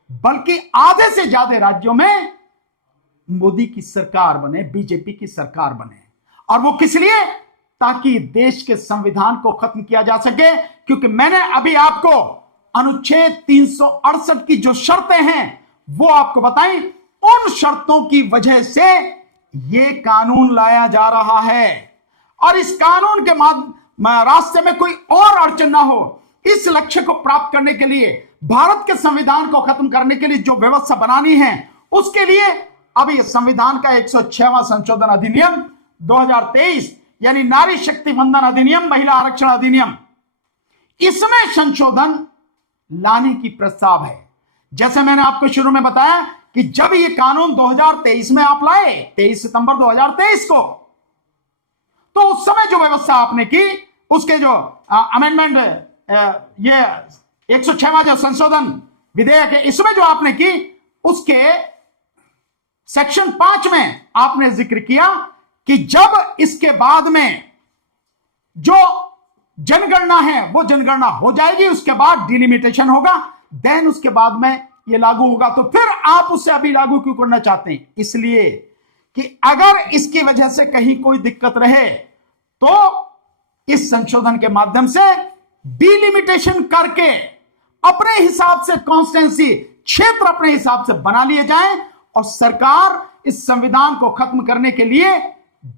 बल्कि आधे से ज्यादा राज्यों में मोदी की सरकार बने, बीजेपी की सरकार बने। और वो किस लिए? ताकि देश के संविधान को खत्म किया जा सके। क्योंकि मैंने अभी आपको अनुच्छेद 368 की जो शर्तें हैं वो आपको बताई, उन शर्तों की वजह से ये कानून लाया जा रहा है। और इस कानून के रास्ते में कोई और अड़चन ना हो, इस लक्ष्य को प्राप्त करने के लिए, भारत के संविधान को खत्म करने के लिए जो व्यवस्था बनानी है, उसके लिए अभी संविधान का 106वां संशोधन अधिनियम 2023 यानी नारी शक्ति वंदन अधिनियम, महिला आरक्षण अधिनियम, इसमें संशोधन लाने की प्रस्ताव है। जैसे मैंने आपको शुरू में बताया कि जब ये कानून 2023 में आप लाए, 23 सितंबर 2023 को, तो उस समय जो व्यवस्था आपने की, उसके जो अमेंडमेंट, ये 106वां जो संशोधन विधेयक है, इसमें जो आपने की, उसके सेक्शन 5 में आपने जिक्र किया कि जब इसके बाद में जो जनगणना है वो जनगणना हो जाएगी, उसके बाद डिलिमिटेशन होगा, देन उसके बाद में ये लागू होगा। तो फिर आप उसे अभी लागू क्यों करना चाहते हैं? इसलिए कि अगर इसकी वजह से कहीं कोई दिक्कत रहे तो इस संशोधन के माध्यम से डिलिमिटेशन करके अपने हिसाब से कॉन्स्टिट्यूंसी क्षेत्र अपने हिसाब से बना लिए जाएं, और सरकार इस संविधान को खत्म करने के लिए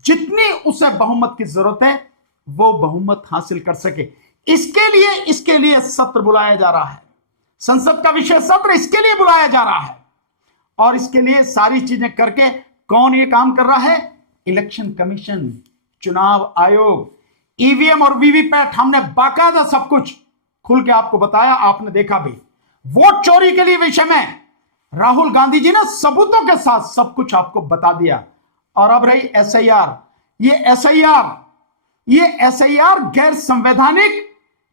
जितनी उसे बहुमत की जरूरत है वो बहुमत हासिल कर सके। इसके लिए सत्र बुलाया जा रहा है, संसद का विशेष सत्र इसके लिए बुलाया जा रहा है। और इसके लिए सारी चीजें करके कौन ये काम कर रहा है? इलेक्शन कमीशन, चुनाव आयोग, ईवीएम और वीवीपैट, हमने बाकायदा सब कुछ खुल के आपको बताया, आपने देखा भी। वोट चोरी के लिए विषय में राहुल गांधी जी ने सबूतों के साथ सब कुछ आपको बता दिया। और अब रही एसआईआर, ये एसआईआर गैर संवैधानिक,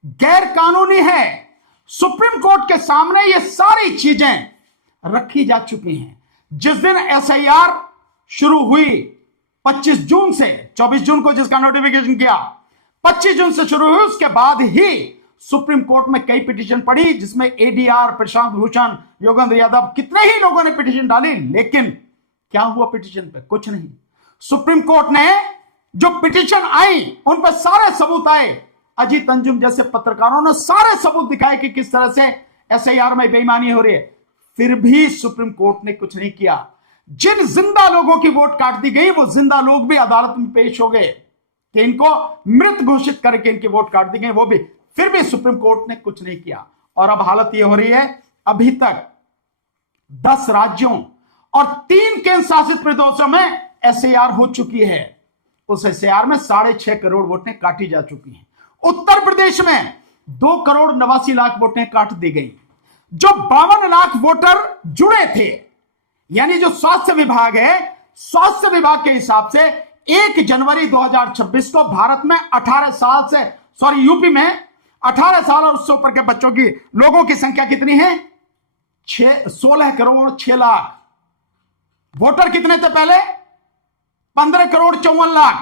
गैर कानूनी है। सुप्रीम कोर्ट के सामने ये सारी चीजें रखी जा चुकी हैं। जिस दिन एसआईआर शुरू हुई 25 जून से, 24 जून को जिसका नोटिफिकेशन किया, 25 जून से शुरू हुई, उसके बाद ही सुप्रीम कोर्ट में कई पिटीशन पड़ी, जिसमें एडीआर, प्रशांत भूषण, योगेंद्र यादव, कितने ही लोगों ने पिटीशन डाली। लेकिन क्या हुआ पिटीशन पे? कुछ नहीं। सुप्रीम कोर्ट ने जो पिटीशन आई उन पर सारे सबूत आए, अजीत अंजुम जैसे पत्रकारों ने सारे सबूत दिखाए कि किस तरह से एसआईआर में बेईमानी हो रही है। फिर भी सुप्रीम कोर्ट ने कुछ नहीं किया। जिन जिंदा लोगों की वोट काट दी गई, वो जिंदा लोग भी अदालत में पेश हो गए कि इनको मृत घोषित करके इनकी वोट काट दी गई, वो भी, फिर भी सुप्रीम कोर्ट ने कुछ नहीं किया। और अब हालत यह हो रही है, अभी तक 10 राज्यों और 3 केंद्र शासित प्रदेशों में एसआईआर हो चुकी है। उस एसआईआर में 6.5 करोड़ वोटें काटी जा चुकी हैं। उत्तर प्रदेश में 2,89,00,000 वोटें काट दी गई। जो 52 लाख वोटर जुड़े थे, यानी जो स्वास्थ्य विभाग है, स्वास्थ्य विभाग के हिसाब से 1 जनवरी 2026 को भारत में 18 साल से, यूपी में 18 साल और उससे ऊपर के बच्चों की, लोगों की संख्या कितनी है? 16 करोड़ 6 लाख। वोटर कितने थे पहले? 15,54,00,000।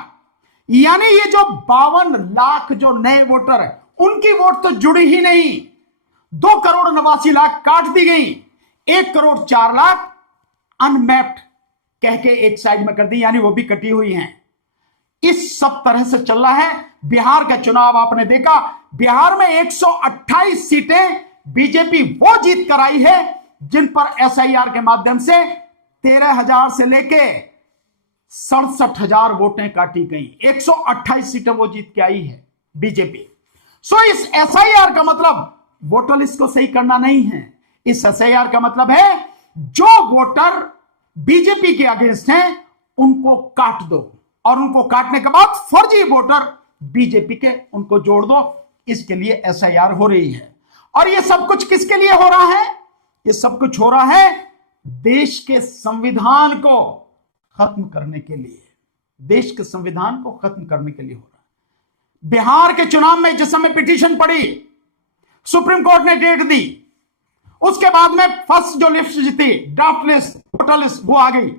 यानी ये जो 52 लाख जो नए वोटर है, उनकी वोट तो जुड़ी ही नहीं। 2,89,00,000 काट दी गई। 1,04,00,000 अनमैप्ड कह के एक साइड में कर दी, यानी वो भी कटी हुई हैं। इस सब तरह से चल रहा है। बिहार का चुनाव आपने देखा, बिहार में 128 सीटें बीजेपी वो जीत कर आई है जिन पर एसआईआर के माध्यम से 13,000 से लेके 67,000 वोटें काटी गई। 128 सीटें वो जीत के आई है बीजेपी। सो इस एसआईआर का मतलब वोटर लिस्ट को सही करना नहीं है। इस एसआईआर का मतलब है जो वोटर बीजेपी के अगेंस्ट हैं उनको काट दो, और उनको काटने के बाद फर्जी वोटर बीजेपी के उनको जोड़ दो। इसके लिए एसआईआर हो रही है। और ये सब कुछ किसके लिए हो रहा है? ये सब कुछ हो रहा है देश के संविधान को खत्म करने के लिए। देश के संविधान को खत्म करने के लिए हो रहा है। बिहार के चुनाव में जिस समय पिटीशन पड़ी, सुप्रीम कोर्ट ने डेट दी, उसके बाद में फर्स्ट जो लिस्ट जीती, ड्राफ्ट लिस्ट, वोटर लिस्ट, वो आ गई,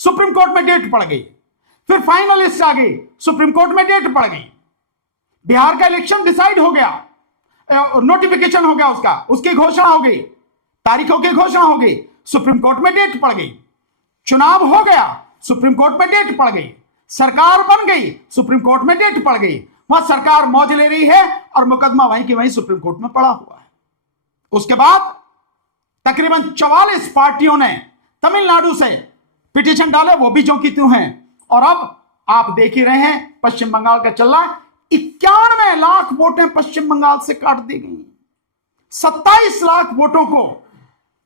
सुप्रीम कोर्ट में डेट पड़ गई। फिर फाइनल लिस्ट आ गई, सुप्रीम कोर्ट में डेट पड़ गई। बिहार का इलेक्शन डिसाइड हो गया, नोटिफिकेशन हो गया, उसकी घोषणा हो गई, तारीखों की घोषणा हो गई, सुप्रीम कोर्ट में डेट पड़ गई। चुनाव हो गया, सुप्रीम कोर्ट में डेट पड़ गई। सरकार बन गई, सुप्रीम कोर्ट में डेट पड़ गई। वहां सरकार मौज ले रही है और मुकदमा वहीं की वहीं सुप्रीम कोर्ट में पड़ा हुआ है। उसके बाद तकरीबन 44 पार्टियों ने तमिलनाडु से पिटीशन डाले, वो भी जो की त्यों हैं। और अब आप देख ही रहे हैं पश्चिम बंगाल का चल रहा है। 91 लाख वोटें पश्चिम बंगाल से काट दी गई। 27 लाख वोटों को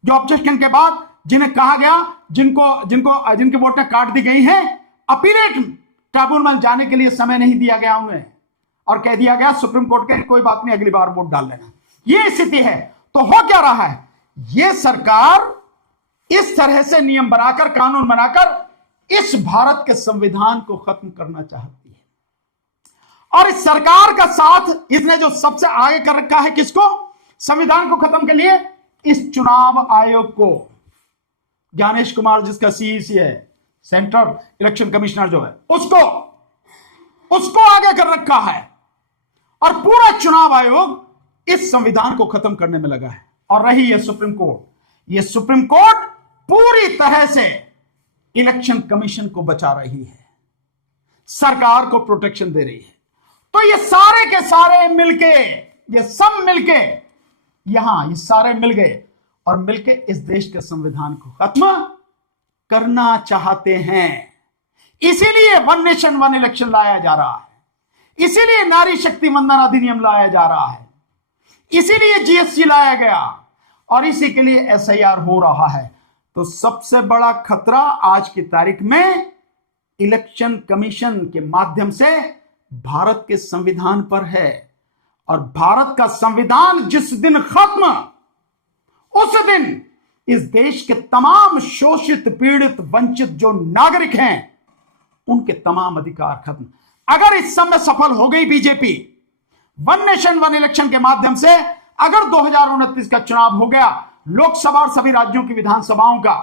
जो ऑब्जेक्शन के बाद जिन्हें कहा गया, जिनकी वोटें काट दी गई हैं, अपीलेट ट्रिब्यूनल में जाने के लिए समय नहीं दिया गया उन्हें, और कह दिया गया सुप्रीम कोर्ट के कोई बात नहीं, अगली बार वोट डाल लेना। यह स्थिति है। तो हो क्या रहा है? यह सरकार इस तरह से नियम बनाकर, कानून बनाकर इस भारत के संविधान को खत्म करना चाहती है। और इस सरकार का साथ इसने जो सबसे आगे कर रखा है किसको? संविधान को खत्म के लिए इस चुनाव आयोग को। ज्ञानेश कुमार जिसका सीईसी है, सेंट्रल इलेक्शन कमिश्नर जो है, उसको आगे कर रखा है। और पूरा चुनाव आयोग इस संविधान को खत्म करने में लगा है। और रही यह सुप्रीम कोर्ट, यह सुप्रीम कोर्ट पूरी तरह से इलेक्शन कमीशन को बचा रही है, सरकार को प्रोटेक्शन दे रही है। तो ये सारे के सारे मिलके, ये सब मिलके यहां, ये सारे मिल गए और मिलके इस देश के संविधान को खत्म करना चाहते हैं। इसीलिए वन नेशन वन इलेक्शन लाया जा रहा है, इसीलिए नारी शक्ति वंदन अधिनियम लाया जा रहा है, इसीलिए जीएसटी लाया गया, और इसी के लिए एसआईआर हो रहा है। तो सबसे बड़ा खतरा आज की तारीख में इलेक्शन कमीशन के माध्यम से भारत के संविधान पर है। और भारत का संविधान जिस दिन खत्म, उस दिन इस देश के तमाम शोषित, पीड़ित, वंचित जो नागरिक हैं, उनके तमाम अधिकार खत्म। अगर इस समय सफल हो गई BJP, one nation one election के माध्यम से अगर 2029 का चुनाव हो गया, लोकसभा और सभी राज्यों की विधानसभाओं का,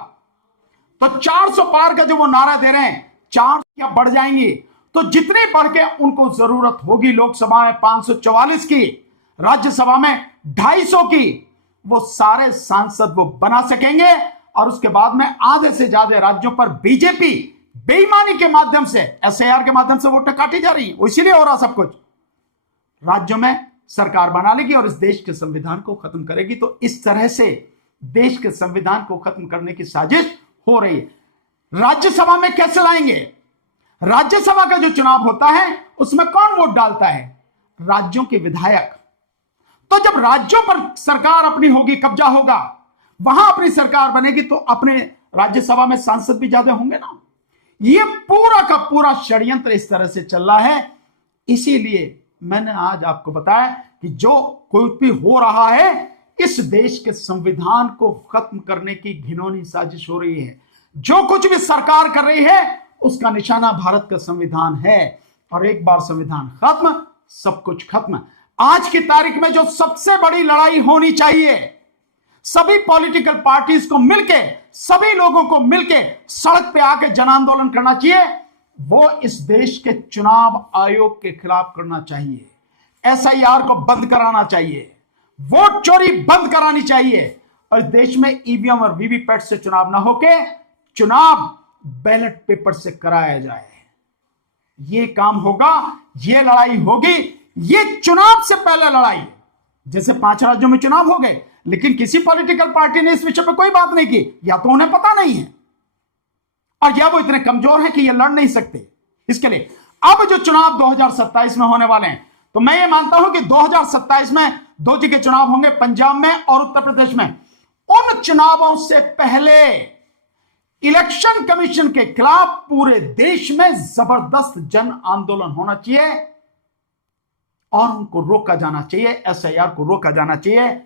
तो 400 पार का जो वो नारा दे रहे हैं, 4 या बढ़ जाएंगी। तो जितने बढ़ के उनको जरूरत होगी, लोकसभा में 544 की, राज्यसभा में 250 की, वो सारे सांसद वो बना सकेंगे। और उसके बाद में आधे से ज्यादा राज्यों पर बीजेपी बेईमानी के माध्यम से, एसआईआर के माध्यम से वोटें काटी जा रही है, इसीलिए हो रहा सब कुछ। राज्यों में सरकार बना लेगी और इस देश के संविधान को खत्म करेगी। तो इस तरह से देश के संविधान को खत्म करने की साजिश हो रही है। राज्यसभा में कैसे लाएंगे? राज्यसभा का जो चुनाव होता है उसमें कौन वोट डालता है? राज्यों के विधायक। तो जब राज्यों पर सरकार अपनी होगी, कब्जा होगा, वहां अपनी सरकार बनेगी, तो अपने राज्यसभा में सांसद भी ज्यादा होंगे ना। यह पूरा का पूरा षड्यंत्र इस तरह से चल रहा है। इसीलिए मैंने आज आपको बताया कि जो कुछ भी हो रहा है, इस देश के संविधान को खत्म करने की घिनौनी साजिश हो रही है। जो कुछ भी सरकार कर रही है, उसका निशाना भारत का संविधान है। और एक बार संविधान खत्म, सब कुछ खत्म। आज की तारीख में जो सबसे बड़ी लड़ाई होनी चाहिए, सभी पॉलिटिकल पार्टीज को मिलके, सभी लोगों को मिलके सड़क पे आके जन आंदोलन करना चाहिए। वो इस देश के चुनाव आयोग के खिलाफ करना चाहिए, एसआईआर को बंद कराना चाहिए, वोट चोरी बंद करानी चाहिए, और देश में ईवीएम और वीवीपैट से चुनाव ना होके चुनाव बैलेट पेपर से कराया जाए। ये काम होगा, ये लड़ाई होगी, ये चुनाव से पहले लड़ाई। जैसे 5 राज्यों में चुनाव हो गए, लेकिन किसी पॉलिटिकल पार्टी ने इस विषय पर कोई बात नहीं की, या तो उन्हें पता नहीं है और या वो इतने कमजोर हैं कि ये लड़ नहीं सकते। इसके लिए अब जो चुनाव 2027 में होने वाले हैं, तो मैं ये मानता हूं कि 2027 में 2 जगह चुनाव होंगे, पंजाब में और उत्तर प्रदेश में। उन चुनावों से पहले इलेक्शन कमीशन के खिलाफ पूरे देश में जबरदस्त जन आंदोलन होना चाहिए और उनको रोका जाना चाहिए, एसआईआर को रोका जाना चाहिए,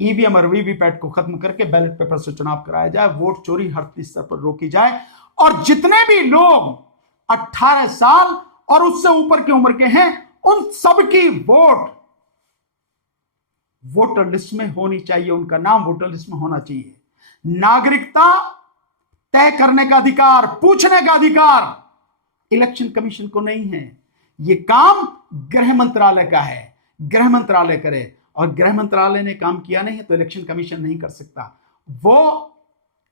ईवीएम और वीवीपैट को खत्म करके बैलेट पेपर से चुनाव कराया जाए, वोट चोरी हर स्तर पर रोकी जाए, और जितने भी लोग 18 साल और उससे ऊपर की उम्र के हैं उन सबकी वोटर लिस्ट में होनी चाहिए, उनका नाम वोटर लिस्ट में होना चाहिए। नागरिकता तय करने का अधिकार, पूछने का अधिकार इलेक्शन कमीशन को नहीं है। यह काम गृह मंत्रालय का है, गृह मंत्रालय करे, और गृह मंत्रालय ने काम किया नहीं है तो इलेक्शन कमीशन नहीं कर सकता। वो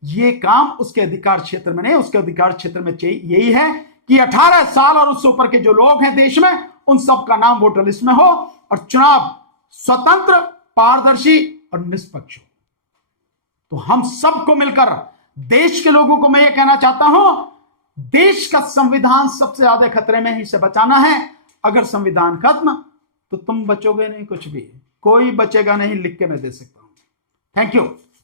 ये काम उसके अधिकार क्षेत्र में नहीं, उसके अधिकार क्षेत्र में यही है कि 18 साल और उससे ऊपर के जो लोग हैं देश में, उन सबका नाम वोटर लिस्ट में हो और चुनाव स्वतंत्र, पारदर्शी और निष्पक्ष हो। तो हम सबको मिलकर, देश के लोगों को मैं ये कहना चाहता हूं, देश का संविधान सबसे ज्यादा खतरे में है, इसे बचाना है। अगर संविधान खत्म तो तुम बचोगे नहीं, कुछ भी, कोई बचेगा नहीं, लिख के मैं दे सकता हूं। Thank you.